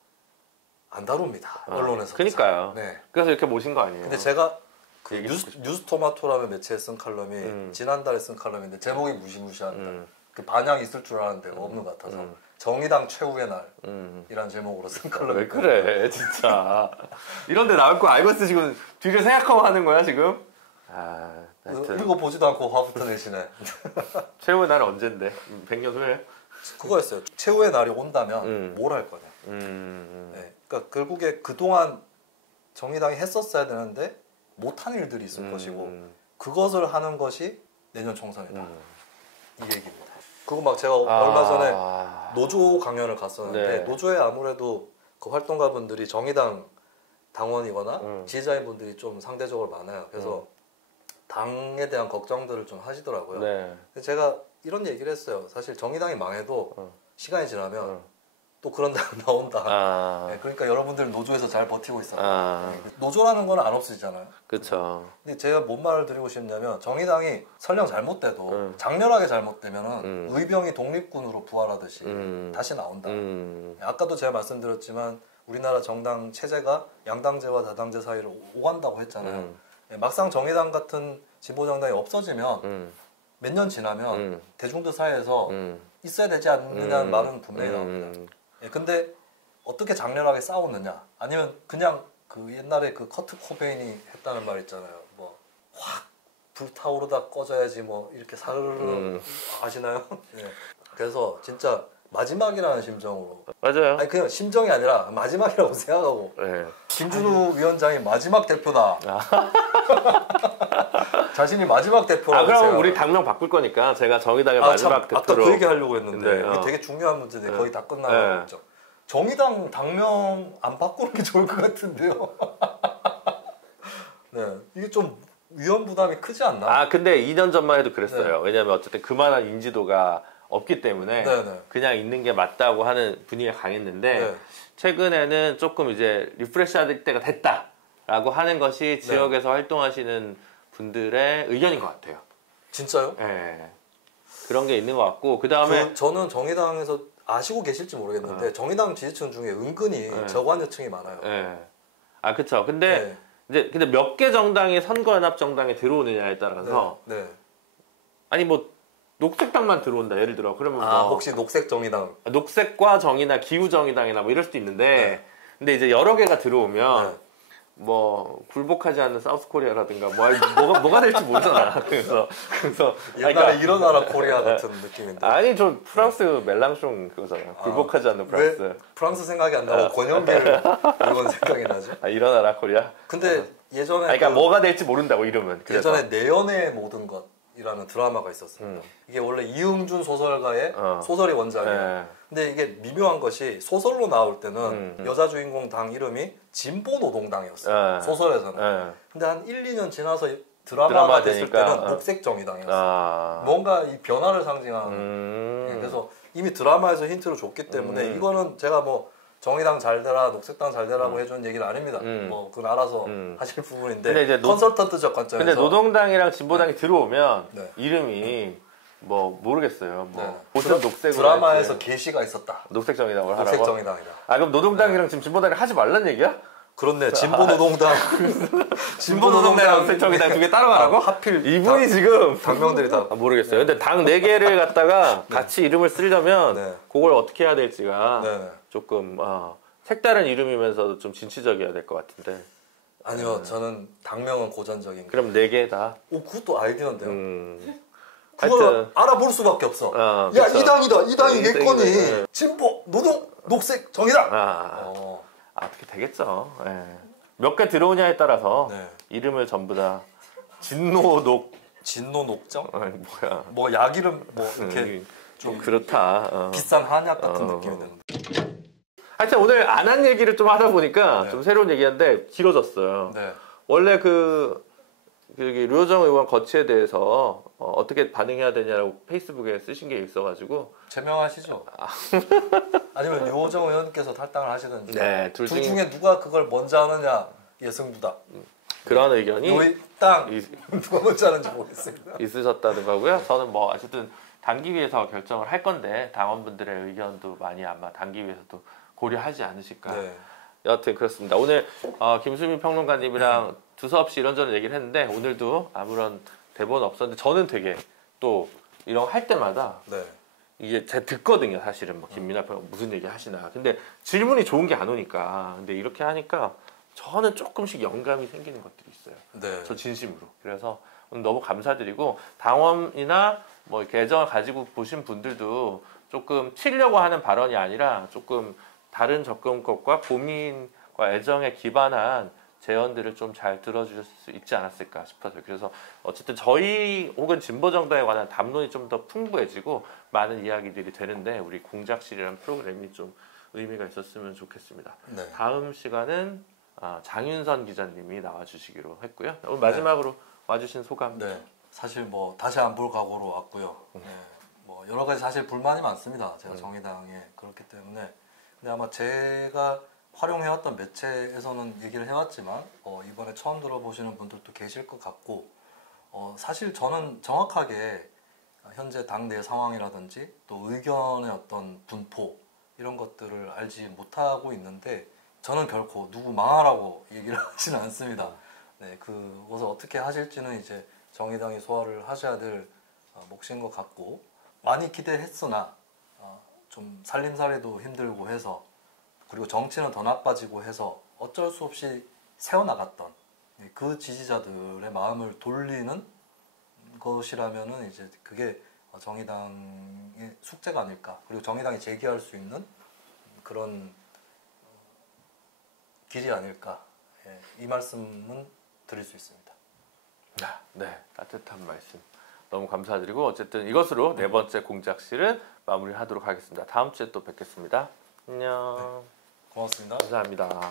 안 다룹니다. 언론에서. 그러니까요. 네. 그래서 이렇게 모신 거 아니에요. 근데 제가 그 뉴스토마토라는 매체에 쓴 칼럼이 지난달에 쓴 칼럼인데 제목이 무시무시한다. 그 반향 있을 줄 알았는데 없는 것 같아서 정의당 최후의 날이란 제목으로 쓴 칼럼. 왜 그래 진짜. 이런데 나올 거 알고 쓰시고 뒤를 생각하고 하는 거야 지금? 이거 보지도 않고 화부터 내시네. 최후의 날 언젠데? 100년 후에? 그거였어요. 최후의 날이 온다면 뭘 할 거냐. 네. 그러니까 결국에 그동안 정의당이 했었어야 되는데 못한 일들이 있을 것이고 그것을 하는 것이 내년 총선이다. 이 얘기입니다. 그리고 막 제가 얼마 전에 노조 강연을 갔었는데 네. 노조에 아무래도 그 활동가분들이 정의당 당원이거나 지지자인 분들이 좀 상대적으로 많아요. 그래서 당에 대한 걱정들을 좀 하시더라고요. 네. 제가 이런 얘기를 했어요. 사실 정의당이 망해도 시간이 지나면 또 그런 당 나온다. 네, 그러니까 여러분들 노조에서 잘 버티고 있어요. 노조라는 건 안 없어지잖아요. 그렇죠. 근데 제가 뭔 말을 드리고 싶냐면 정의당이 설령 잘못돼도 장렬하게 잘못되면은 의병이 독립군으로 부활하듯이 다시 나온다. 아까도 제가 말씀드렸지만 우리나라 정당 체제가 양당제와 다당제 사이를 오간다고 했잖아요. 막상 정의당 같은 진보 정당이 없어지면 몇 년 지나면 대중들 사이에서 있어야 되지 않느냐는 말은 분명히 나옵니다. 근데 어떻게 장렬하게 싸웠느냐? 아니면 그냥 그 옛날에 그 커트 코베인이 했다는 말 있잖아요. 뭐 확 불타오르다 꺼져야지 뭐 이렇게 사르르 아시나요? 네. 그래서 진짜 마지막이라는 심정으로. 맞아요. 아니 그냥 심정이 아니라 마지막이라고 생각하고. 네. 김준우 위원장이 마지막 대표다. 자신이 마지막 대표라고. 그럼 생각을. 우리 당명 바꿀 거니까 제가 정의당의 마지막 대표로. 아까 그 얘기 하려고 했는데 이게 되게 중요한 문제인데 거의 다 끝나고 있죠. 정의당 당명 안 바꾸는 게 좋을 것 같은데요. 네, 이게 좀 위험 부담이 크지 않나? 근데 2년 전만 해도 그랬어요. 네. 왜냐하면 어쨌든 그만한 인지도가 없기 때문에 그냥 있는 게 맞다고 하는 분위기가 강했는데 최근에는 조금 이제 리프레시할 때가 됐다라고 하는 것이 지역에서 활동하시는 분들의 의견인 것 같아요. 진짜요? 네. 그런 게 있는 것 같고 그 다음에 저는 정의당에서 아시고 계실지 모르겠는데 정의당 지지층 중에 은근히 저관여층이 많아요. 그렇죠. 근데 근데 몇 개 정당이 선거연합 정당에 들어오느냐에 따라서 아니 뭐 녹색당만 들어온다 예를 들어 그러면 뭐 혹시 녹색 정의당 녹색과 정의나 기후 정의당이나 뭐 이럴 수도 있는데 근데 이제 여러 개가 들어오면 뭐 굴복하지 않는 사우스코리아라든가 뭐가 될지 모르잖아. 그래서 옛날에 일어나라 코리아 같은 느낌인데. 아니 저 프랑스 멜랑숑 그거잖아요. 굴복하지 않는 프랑스. 왜 프랑스 생각이 안 나고 권영길 이건 생각이 나죠? 일어나라 코리아. 근데 예전에 그러니까 뭐가 될지 모른다고 이름은. 그래서. 예전에 내 연애의 모든 것이라는 드라마가 있었습니다. 이게 원래 이응준 소설가의 소설이 원작이에요. 근데 이게 미묘한 것이 소설로 나올 때는 여자 주인공 당 이름이 진보노동당이었어요. 소설에서는. 근데 한 1, 2년 지나서 드라마가 됐을 때는 녹색 정의당이었어요. 뭔가 이 변화를 상징하는. 그래서 이미 드라마에서 힌트를 줬기 때문에 이거는 제가 뭐 정의당 잘 되라, 녹색당 잘 되라고 해주는 얘기는 아닙니다. 뭐 그건 알아서 하실 부분인데 컨설턴트적 관점에서. 근데 노동당이랑 진보당이 들어오면 이름이 뭐 모르겠어요. 뭐 네. 보통 녹색으로 드라마에서 게시가 있었다. 녹색 정의당을 하라고. 녹색 정의당이다. 아 그럼 노동당이랑 지금 진보당이 하지 말란 얘기야? 그렇네. 진보노동당. 진보노동당, 녹색 정의당 두 개 따로 가라고? 하필 이분이 지금 당명들이 다. 모르겠어요. 근데 당 4개를 갖다가 같이 이름을 쓰려면 네. 그걸 어떻게 해야 될지가 네. 조금 색다른 이름이면서도 좀 진취적이어야 될 것 같은데. 아니요, 저는 당명은 고전적인. 그럼 4개 다. 오, 그것도 아이디어인데요. 하여튼 그걸 알아볼 수밖에 없어. 야, 그쵸. 이 당이다. 이 당이 이 겠거니. 당이네. 진보, 노동, 녹색, 정의당. 어떻게 되겠죠. 예. 몇 개 들어오냐에 따라서 네. 이름을 전부 다 진노녹 진노 녹정? 뭐야. 뭐 약 이름 뭐 이렇게 좀 그렇다. 비싼 한약 같은 느낌이 드는데. 하여튼 오늘 안 한 얘기를 좀 하다 보니까 네. 좀 새로운 얘기인데 길어졌어요. 네. 원래 류호정 의원 거취에 대해서 어떻게 반응해야 되냐고 페이스북에 쓰신 게 있어가지고 제명하시죠. 아니면 류호정 의원께서 탈당을 하시든지. 네, 둘 중에 누가 그걸 먼저 하느냐 예승부다. 그런 의견이 땅 누가 먼저 하는지 모르겠습니다. 있으셨다는 거고요. 저는 뭐 어쨌든 당기위에서 결정을 할 건데 당원분들의 의견도 많이 아마 당기위에서도 고려하지 않으실까. 네. 여하튼 그렇습니다. 오늘 김수민 평론가님이랑 두서없이 이런저런 얘기를 했는데 오늘도 아무런 대본 없었는데 저는 되게 또 이런 거 할 때마다 네. 이게 제가 듣거든요. 사실은 뭐 김민하 평론 무슨 얘기 하시나. 근데 질문이 좋은 게 안 오니까. 근데 이렇게 하니까 저는 조금씩 영감이 생기는 것들이 있어요. 네. 저 진심으로. 그래서 오늘 너무 감사드리고 당원이나 뭐 이렇게 애정을 가지고 보신 분들도 조금 치려고 하는 발언이 아니라 조금 다른 접근법과 고민과 애정에 기반한 제언들을 좀 잘 들어주실 수 있지 않았을까 싶어서요. 그래서 어쨌든 저희 혹은 진보정당에 관한 담론이 좀 더 풍부해지고 많은 이야기들이 되는데 우리 공작실이라는 프로그램이 좀 의미가 있었으면 좋겠습니다. 네. 다음 시간은 장윤선 기자님이 나와주시기로 했고요. 오늘 마지막으로 와주신 소감. 네. 사실 뭐 다시 안 볼 각오로 왔고요. 네. 뭐 여러 가지 사실 불만이 많습니다. 제가 정의당에 그렇기 때문에. 근데 아마 제가 활용해왔던 매체에서는 얘기를 해왔지만 이번에 처음 들어보시는 분들도 계실 것 같고 사실 저는 정확하게 현재 당내 상황이라든지 또 의견의 어떤 분포 이런 것들을 알지 못하고 있는데 저는 결코 누구 망하라고 얘기를 하지는 않습니다. 네, 그것을 어떻게 하실지는 이제 정의당이 소화를 하셔야 될 몫인 것 같고 많이 기대했으나 좀 살림살이도 힘들고 해서 그리고 정치는 더 나빠지고 해서 어쩔 수 없이 세워나갔던 그 지지자들의 마음을 돌리는 것이라면은 이제 그게 정의당의 숙제가 아닐까. 그리고 정의당이 제기할 수 있는 그런 길이 아닐까. 이 말씀은 드릴 수 있습니다. 네, 따뜻한 말씀 너무 감사드리고 어쨌든 이것으로 네 번째 공작실은 마무리하도록 하겠습니다. 다음 주에 또 뵙겠습니다. 안녕. 네. 고맙습니다. 감사합니다.